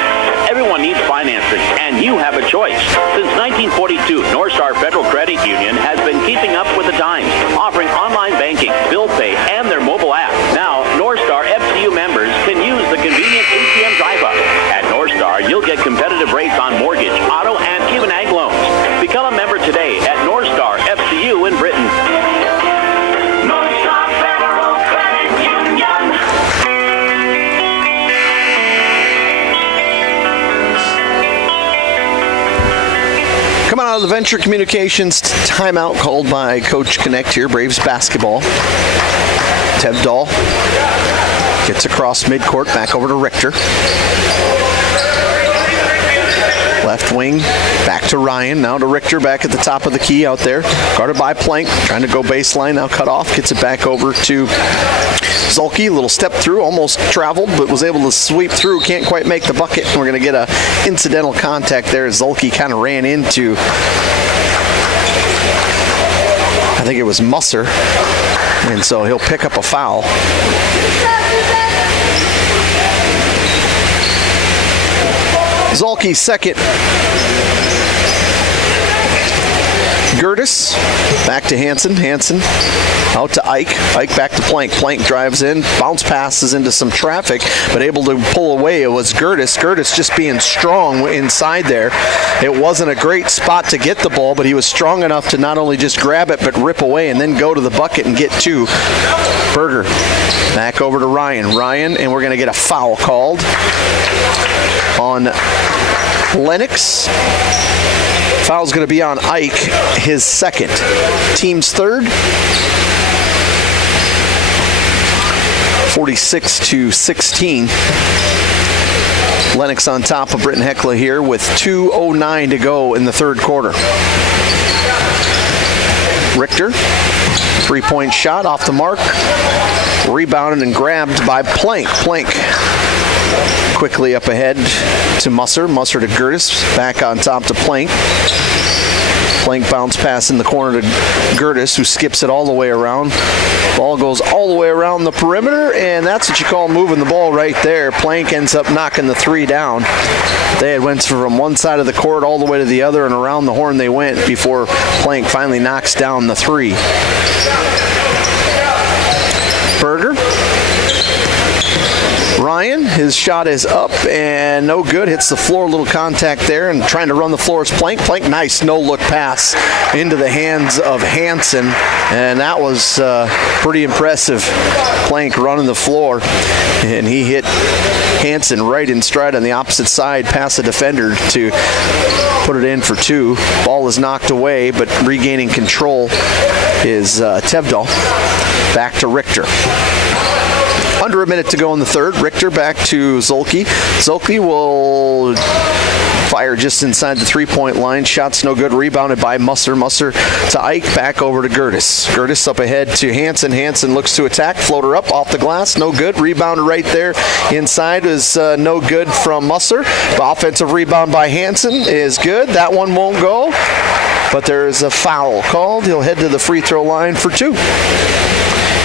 Everyone needs financing, and you have a choice. Since 1942, North Star Federal Credit Union has been keeping up with the times, offering online banking, bill pay, and their mobile app. Now, North Star FCU members can use the convenient ATM drive-up. At North Star, you'll get competitive rates on mortgage, auto, and even ag loans. Become a member today at North Star FCU in Britton. North Star Federal Credit Union. Coming out of the Venture Communications timeout called by Coach Connect here, Braves basketball. Tebdal gets across midcourt, back over to Richter. Left wing, back to Ryan, now to Richter, back at the top of the key out there. Guarded by Plank, trying to go baseline, now cut off, gets it back over to Zolke. Little step through, almost traveled, but was able to sweep through, can't quite make the bucket. And we're going to get a incidental contact there as Zolke kind of ran into, I think it was Musser, and so he'll pick up a foul. Zolke's second. Gertis, back to Hansen. Hansen out to Ike. Ike back to Plank. Plank drives in, bounce passes into some traffic, but able to pull away. It was Gertis. Gertis just being strong inside there. It wasn't a great spot to get the ball, but he was strong enough to not only just grab it, but rip away and then go to the bucket and get 2. Berger back over to Ryan. Ryan, and we're going to get a foul called on Lennox. Foul's going to be on Ike, his second. Team's third. 46-16. Lennox on top of Britton-Hecla here with 2:09 to go in the third quarter. Richter, 3-point shot off the mark. Rebounded and grabbed by Plank. Plank quickly up ahead to Musser. Musser to Gertis. Back on top to Plank. Plank bounce pass in the corner to Gertis, who skips it all the way around. Ball goes all the way around the perimeter, and that's what you call moving the ball right there. Plank ends up knocking the three down. They had went from one side of the court all the way to the other, and around the horn they went before Plank finally knocks down the three. Berger. Ryan, his shot is up and no good. Hits the floor, a little contact there, and trying to run the floor is Plank. Plank, nice no-look pass into the hands of Hansen, and that was pretty impressive. Plank running the floor, and he hit Hansen right in stride on the opposite side, past the defender to put it in for two. Ball is knocked away, but regaining control is Tevdal. Back to Richter. Under a minute to go in the third. Richter back to Zolke. Zolke will fire just inside the three-point line. Shot's no good. Rebounded by Musser. Musser to Ike. Back over to Gertis. Gertis up ahead to Hansen. Hansen looks to attack. Floater up off the glass. No good. Rebound right there inside is no good from Musser. The offensive rebound by Hansen is good. That one won't go. But there's a foul called. He'll head to the free throw line for two.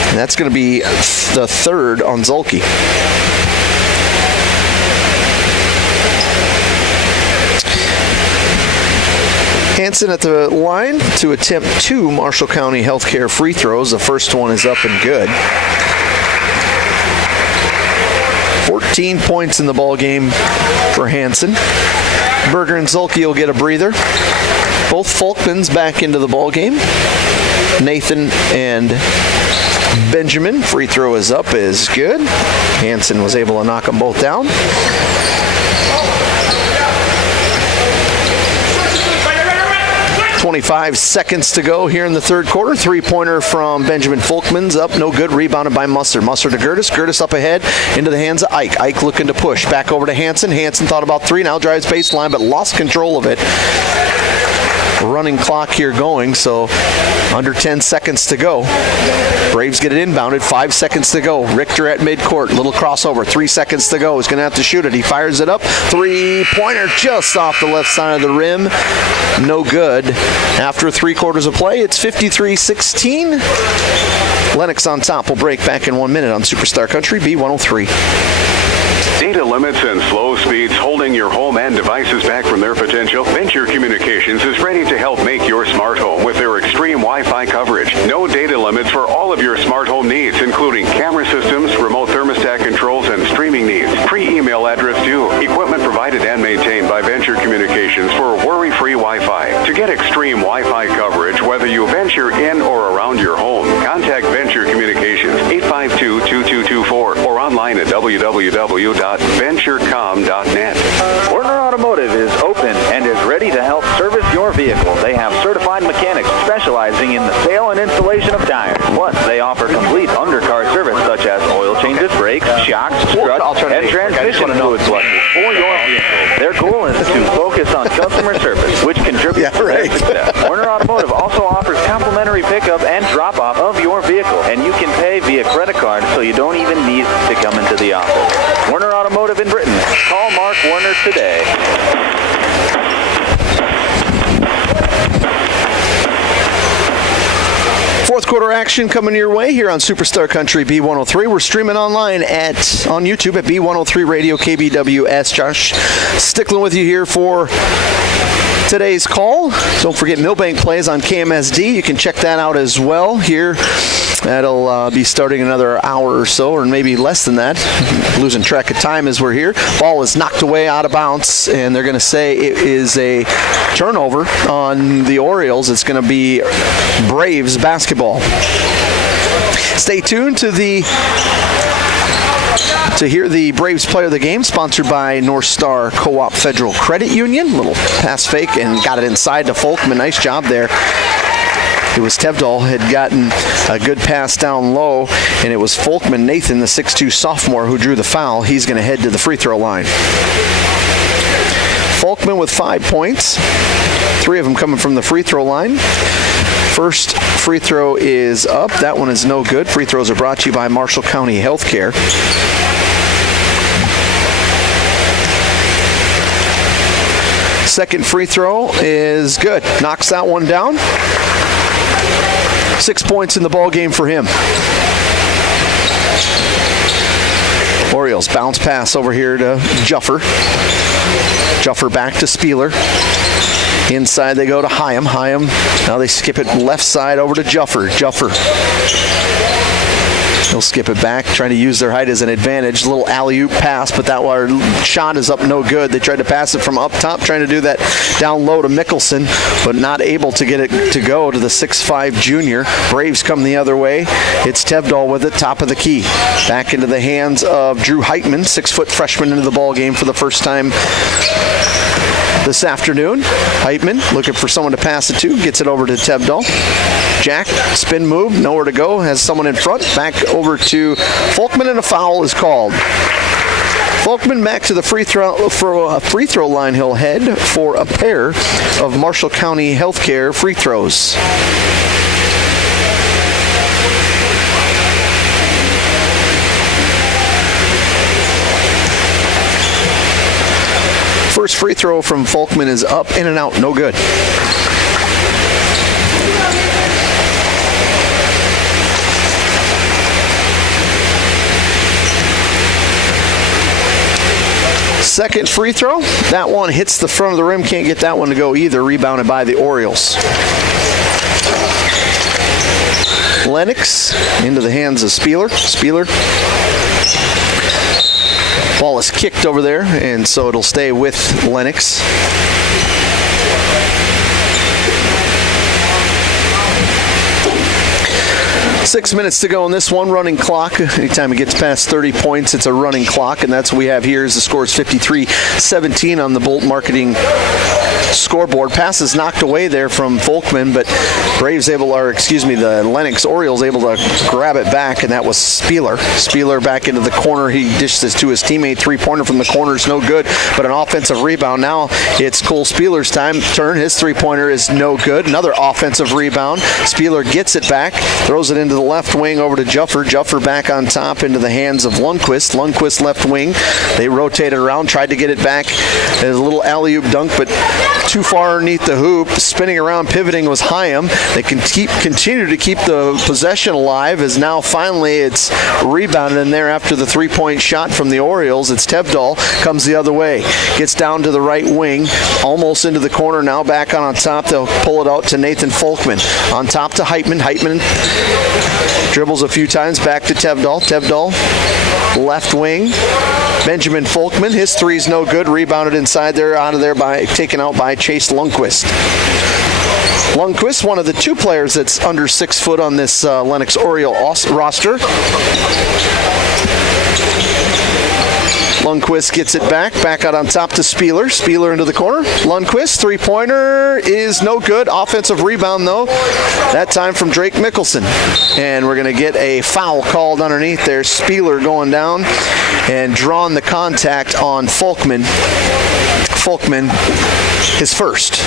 And that's going to be the third on Zolke. Hansen at the line to attempt two Marshall County Healthcare free throws. The first one is up and good. 14 points in the ball game for Hansen. Berger and Zolke will get a breather. Both Folkmans back into the ball game. Nathan and Benjamin, free throw is up, is good. Hansen was able to knock them both down. .25 seconds to go here in the third quarter. Three-pointer from Benjamin Folkman's up, no good. Rebounded by Musser. Musser to Gertis. Gertis up ahead into the hands of Ike. Ike looking to push. Back over to Hansen. Hansen thought about three, now drives baseline, but lost control of it. Running clock here going, so under 10 seconds to go. Braves get it inbounded, 5 seconds to go. Richter at midcourt, little crossover, 3 seconds to go. He's going to have to shoot it. He fires it up. Three-pointer just off the left side of the rim. No good. After 3 quarters of play, it's 53-16. Lennox on top. We'll break back in 1 minute on Superstar Country B103. Data limits and slow speeds holding your home and devices back from their potential? Venture Communications is ready to help make your smart home with their extreme Wi-Fi coverage. No data limits for all of your smart home needs, including camera systems, remote thermostat controls, and streaming needs. Free email address due. Equipment provided and maintained by Venture Communications for worry-free Wi-Fi. To get extreme Wi-Fi coverage, whether you venture in or around your home, contact Venture Communications 852-2224 or online at www.venturecom.net. Werner Automotive is open and is ready to help service your vehicle. They have certified mechanics specializing in the sale and installation of tires. Plus, they offer complete undercar service such as oil changes, brakes, shocks, struts, and transmission fluid flushes for your vehicle. Their goal is to focus on customer service, which contributes to their success. Werner Automotive also offers complimentary pickup and drop-off of your vehicle, and you can pay via credit card, so you don't even need to come into the office. Werner Automotive in Britton. Call Mark Werner today. Fourth quarter action coming your way here on Superstar Country B103. We're streaming online on YouTube at B103 Radio KBWS. Josh Stickland with you here for today's call. Don't forget Millbank plays on KMSD. You can check that out as well here. That'll be starting another hour or so, or maybe less than that. Losing track of time as we're here. Ball is knocked away out of bounds, and they're going to say it is a turnover on the Orioles. It's going to be Braves basketball. Stay tuned to hear the Braves player of the game, sponsored by North Star Co-op Federal Credit Union. Little pass fake and got it inside to Folkman. Nice job there. It was Tevdal had gotten a good pass down low, and it was Folkman Nathan, the 6'2 sophomore, who drew the foul. He's going to head to the free throw line. Folkman with 5 points, 3 of them coming from the free throw line. First free throw is up. That one is no good. Free throws are brought to you by Marshall County Healthcare. Second free throw is good. Knocks that one down. 6 points in the ball game for him. Orioles bounce pass over here to Juffer. Juffer back to Spieler. Inside they go to Hyam. Hyam, now they skip it left side over to Juffer. Juffer. They'll skip it back, trying to use their height as an advantage. A little alley-oop pass, but that shot is up no good. They tried to pass it from up top, trying to do that down low to Mickelson, but not able to get it to go to the 6'5 junior. Braves come the other way. It's Tevdal with it, top of the key. Back into the hands of Drew Heitman, 6-foot freshman into the ball game for the first time this afternoon. Heitman looking for someone to pass it to, gets it over to Tevdal. Jack, spin move, nowhere to go, has someone in front, back over to Folkman, and a foul is called. Folkman back to the free throw line. He'll head for a pair of Marshall County Healthcare free throws. First free throw from Folkman is up, in and out, no good. Second free throw, that one hits the front of the rim, can't get that one to go either, rebounded by the Orioles. Lennox into the hands of Spieler. Spieler. Ball is kicked over there, and so it'll stay with Lennox. Six minutes to go in this one, running clock. Anytime it gets past 30 points, it's a running clock, and that's what we have here. Is the score is 53-17 on the Bolt Marketing scoreboard. Pass is knocked away there from Folkman, but the Lennox Orioles able to grab it back, and that was Spieler. Spieler back into the corner. He dished this to his teammate. Three-pointer from the corner is no good, but an offensive rebound. Now it's Cole Spieler's turn. His three-pointer is no good. Another offensive rebound. Spieler gets it back, throws it into the left wing over to Juffer. Juffer back on top into the hands of Lundquist. Lundquist left wing. They rotated around, tried to get it back. There's a little alley-oop dunk, but too far underneath the hoop. Spinning around, pivoting was Hyam. They can continue to keep the possession alive, as now finally it's rebounded in there after the three-point shot from the Orioles. It's Tevdal, comes the other way. Gets down to the right wing, almost into the corner, now back on top. They'll pull it out to Nathan Folkman. On top to Heitman. Heitman dribbles a few times, back to Tevdal. Tevdal, left wing. Benjamin Folkman, his three's no good. Rebounded inside there, out of there, taken out by Chase Lundquist. Lundquist, one of the two players that's under 6 foot on this Lennox Oriole roster. Lundquist gets it back out on top to Spieler. Spieler into the corner. Lundquist, three-pointer is no good. Offensive rebound, though, that time from Drake Mickelson. And we're going to get a foul called underneath there. Spieler going down and drawing the contact on Folkman. Folkman, his first.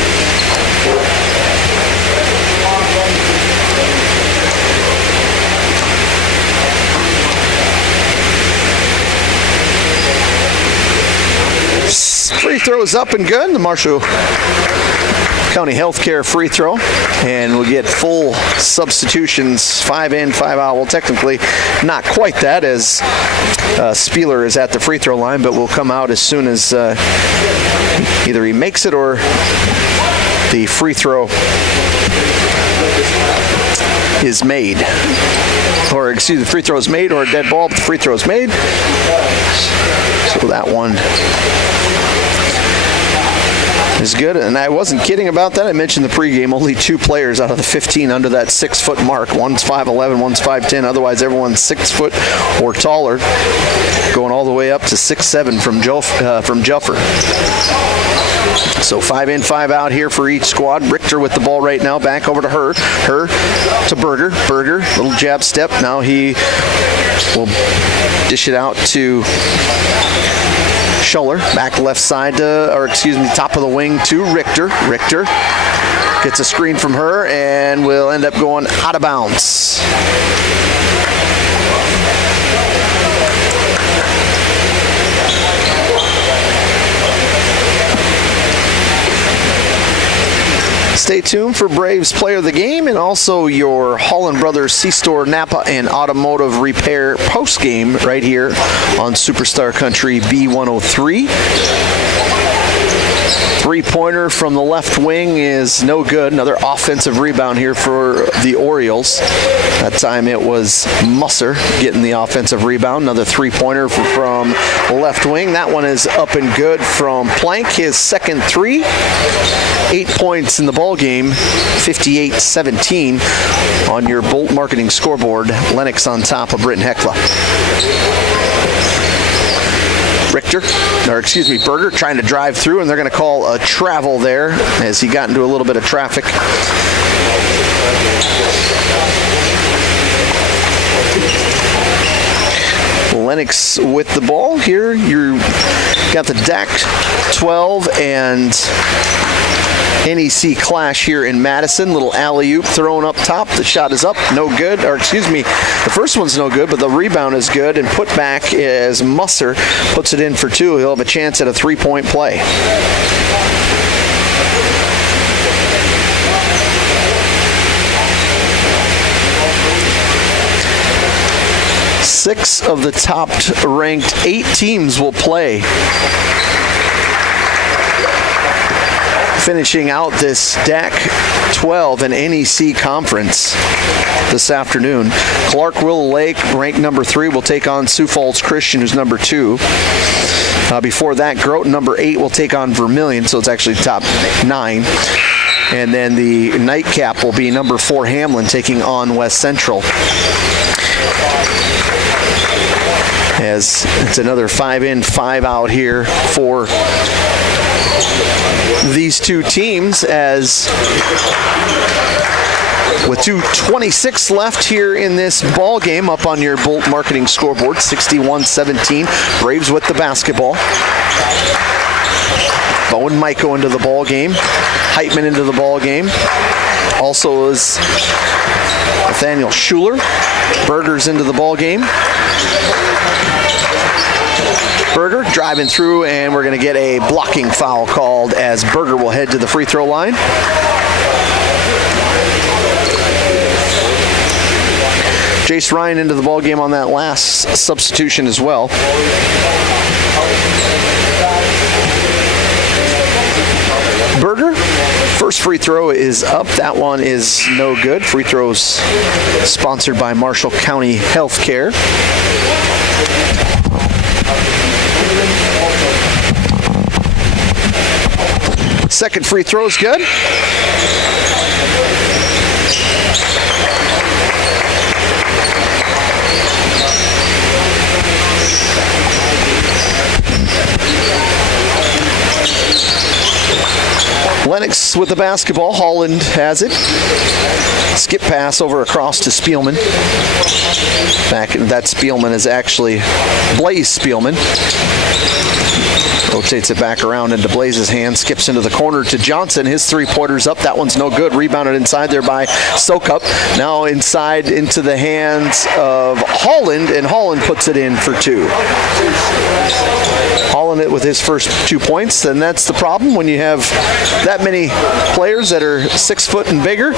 Free throws up and good. The Marshall County Healthcare free throw. And we'll get full substitutions, 5 in, 5 out. Well, technically not quite that, as Spieler is at the free throw line, but will come out as soon as either he makes it or the free throw is made. Or, excuse me, the free throw is made, or a dead ball, but the free throw is made. So that one is good, and I wasn't kidding about that. I mentioned the pregame, only 2 players out of the 15 under that 6 foot mark. One's 5'11", one's 5'10". Otherwise, everyone's 6 foot or taller, going all the way up to 6'7" from Juffer. So 5 in, 5 out here for each squad. Richter with the ball right now, back over to her to Berger. Berger, little jab step. Now he will dish it out to Schuller, back left side top of the wing to Richter. Richter gets a screen from her and will end up going out of bounds. Stay tuned for Braves Player of the Game and also your Holland Brothers C-Store Napa and Automotive Repair post-game right here on Superstar Country B103. Three-pointer from the left wing is no good. Another offensive rebound here for the Orioles. That time it was Musser getting the offensive rebound. Another three-pointer from left wing. That one is up and good from Plank. His second three. 8 points in the ball game. 58-17 on your Bolt Marketing scoreboard. Lennox on top of Britton-Hecla. Berger trying to drive through, and they're going to call a travel there as he got into a little bit of traffic. Lennox with the ball here. You got the DAC 12 and NEC clash here in Madison. Little alley-oop thrown up top. The shot is up, no good. The first one's no good, but the rebound is good. And put back as Musser puts it in for two. He'll have a chance at a three-point play. Six of the top-ranked 8 teams will play. Finishing out this DAC 12 and NEC conference this afternoon. Clark Willow Lake, ranked number 3, will take on Sioux Falls Christian, who's number 2. Before that, Groton, number 8, will take on Vermilion, so it's actually top 9. And then the nightcap will be number 4, Hamlin, taking on West Central. As it's another 5 in, 5 out here for these two teams, as with 2:26 left here in this ball game. Up on your Bolt Marketing scoreboard, 61-17. Braves with the basketball. Bowen Maiko into the ball game. Heitman into the ball game. Also is Nathaniel Schuler. Berger's into the ball game. Berger driving through, and we're going to get a blocking foul called as Berger will head to the free throw line. Jace Ryan into the ball game on that last substitution as well. Berger, first free throw is up. That one is no good. Free throws sponsored by Marshall County Healthcare. Second free throw is good. Lennox with the basketball. Holland has it. Skip pass over across to Spielman. That Spielman is actually Blaze Spielman. Rotates it back around into Blaze's hand. Skips into the corner to Johnson. His three-pointer's up. That one's no good. Rebounded inside there by Sokup. Now inside into the hands of Holland, and Holland puts it in for 2. Holland it with his first 2 points, and that's the problem when you have that many players that are 6 foot and bigger.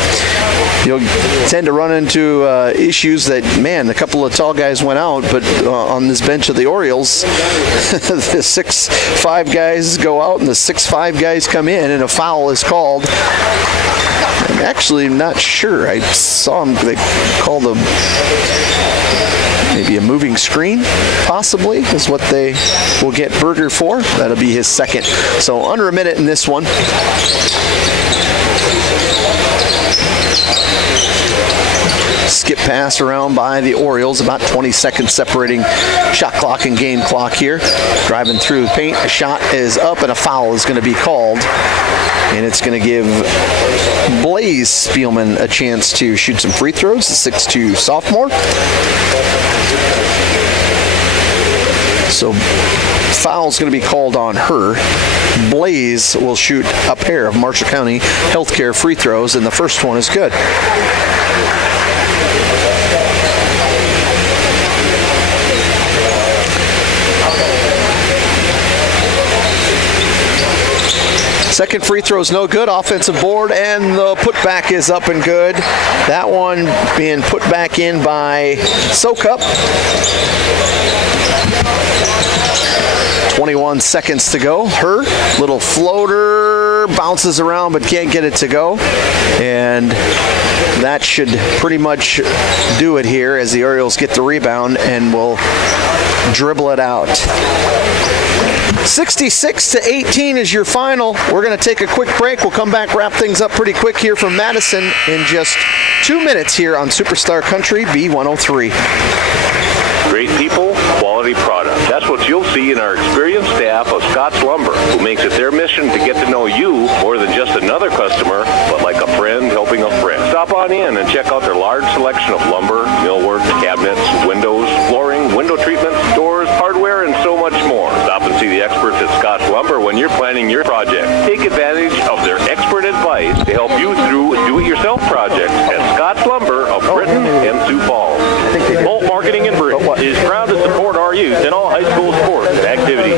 You'll tend to run into issues that, man, a couple of tall guys went out, but on this bench of the Orioles, the 6'5" guys go out and the 6'5" guys come in, and a foul is called. I'm actually not sure. I saw them, they called maybe a moving screen, possibly, is what they will get Berger for. That'll be his second. So under a minute in this one. Skip pass around by the Orioles, about 20 seconds separating shot clock and game clock here. Driving through the paint, a shot is up and a foul is going to be called. And it's going to give Blaze Spielman a chance to shoot some free throws, the 6'2" sophomore. So foul's going to be called on her. Blaze will shoot a pair of Marshall County Healthcare free throws, and the first one is good. Second free throw is no good. Offensive board, and the putback is up and good. That one being put back in by Sokup. 21 seconds to go. Her little floater bounces around but can't get it to go. And that should pretty much do it here as the Orioles get the rebound and will dribble it out. 66-18 is your final. We're going to take a quick break. We'll come back, wrap things up pretty quick here from Madison in just 2 minutes here on Superstar Country B103. Great people, quality product. That's what you'll see in our experienced staff of Scott's Lumber, who makes it their mission to get to know you more than just another customer, but like a friend helping a friend. Stop on in and check out their large selection of lumber, millwork, cabinets, windows, flooring, window treatments, doors, hardware, and so much more. Stop and see the experts at Scott's Lumber when you're planning your project. Take advantage of their expert advice to help you through do-it-yourself projects at Scott's Lumber of Britton and Sioux Falls. Bolt Marketing in Britton is proud to support our youth in all high school sports and activities.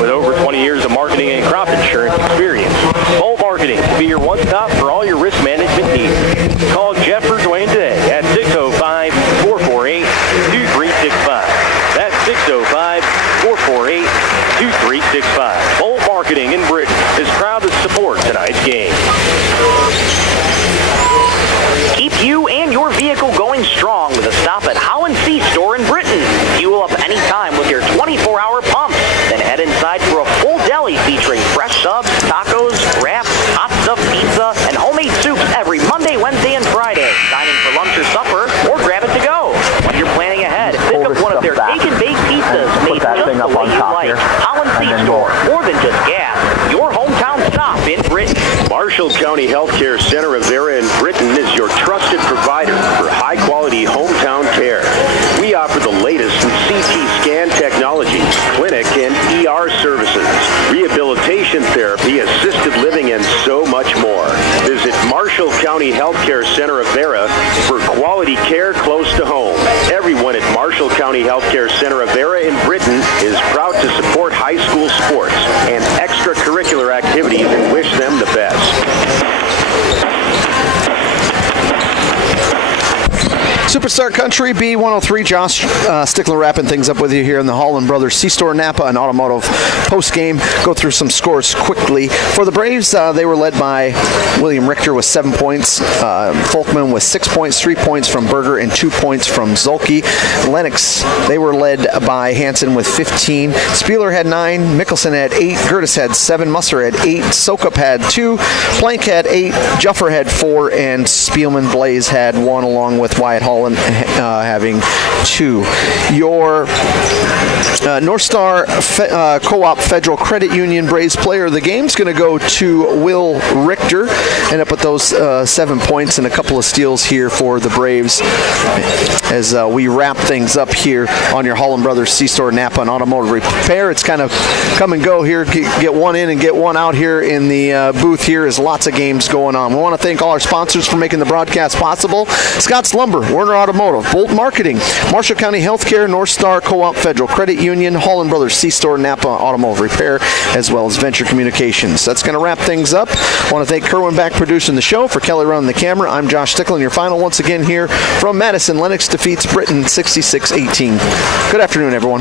With over 20 years of marketing and crop insurance experience, Bolt Marketing will be your one-stop for all your risk management needs. Call Jeff or Dwayne today at 605-448-2365. That's 605-448-2365. Bolt Marketing in Britton is proud to support tonight's game. Keep you and your vehicle going strong with a stop at Holland C Store in Britton. Fuel up anytime with your 24-hour pumps. Then head inside for a full deli featuring fresh subs, tacos, wraps, hot stuffed pizza, and homemade soups every Monday, Wednesday, and Friday. Dine in for lunch or supper, or grab it to go. When you're planning ahead, pick up one of their bake and bake pizzas made just the way you like. Holland C Store, more than just gas. Your hometown stop in Britton. Marshall County Healthcare Center of Vera in Britton is your trusted provider for high-quality hometown care. We offer the latest in CT scan technology, clinic and ER services, rehabilitation therapy, assisted living, and so much more. Visit Marshall County Healthcare Center of Vera for quality care close to home. Everyone at Marshall County Healthcare Center of Vera in Britton is proud to support high school sports and extracurricular activities and wish them the best. Superstar Country B103, Josh Stickler wrapping things up with you here in the Holland Brothers C-Store Napa and Automotive post-game. Go through some scores quickly. For the Braves, they were led by William Richter with 7 points, Folkman with 6 points, 3 points from Berger, and 2 points from Zolke. Lennox, they were led by Hansen with 15. Spieler had 9, Mickelson had 8, Gertis had 7, Musser had 8, Sokup had 2, Plank had 8, Juffer had 4, and Spielman Blaze had 1, along with Wyatt Hall having 2. Your North Star Co-op Federal Credit Union Braves player of the game is going to go to Will Richter. End up with those 7 points and a couple of steals here for the Braves as we wrap things up here on your Holland Brothers C-Store Napa and Automotive Repair. It's kind of come and go here. Get one in and get one out here in the booth here as lots of games going on. We want to thank all our sponsors for making the broadcast possible. Scott's Lumber, Werner Automotive, Bolt Marketing, Marshall County Healthcare, North Star Co-op Federal Credit Union, Holland Brothers C-Store, Napa Automotive Repair, as well as Venture Communications. That's going to wrap things up. I want to thank Kerwin Back producing the show. For Kelly running the camera, I'm Josh Stickler, and your final once again here from Madison. Lennox defeats Britton 66-18. Good afternoon, everyone.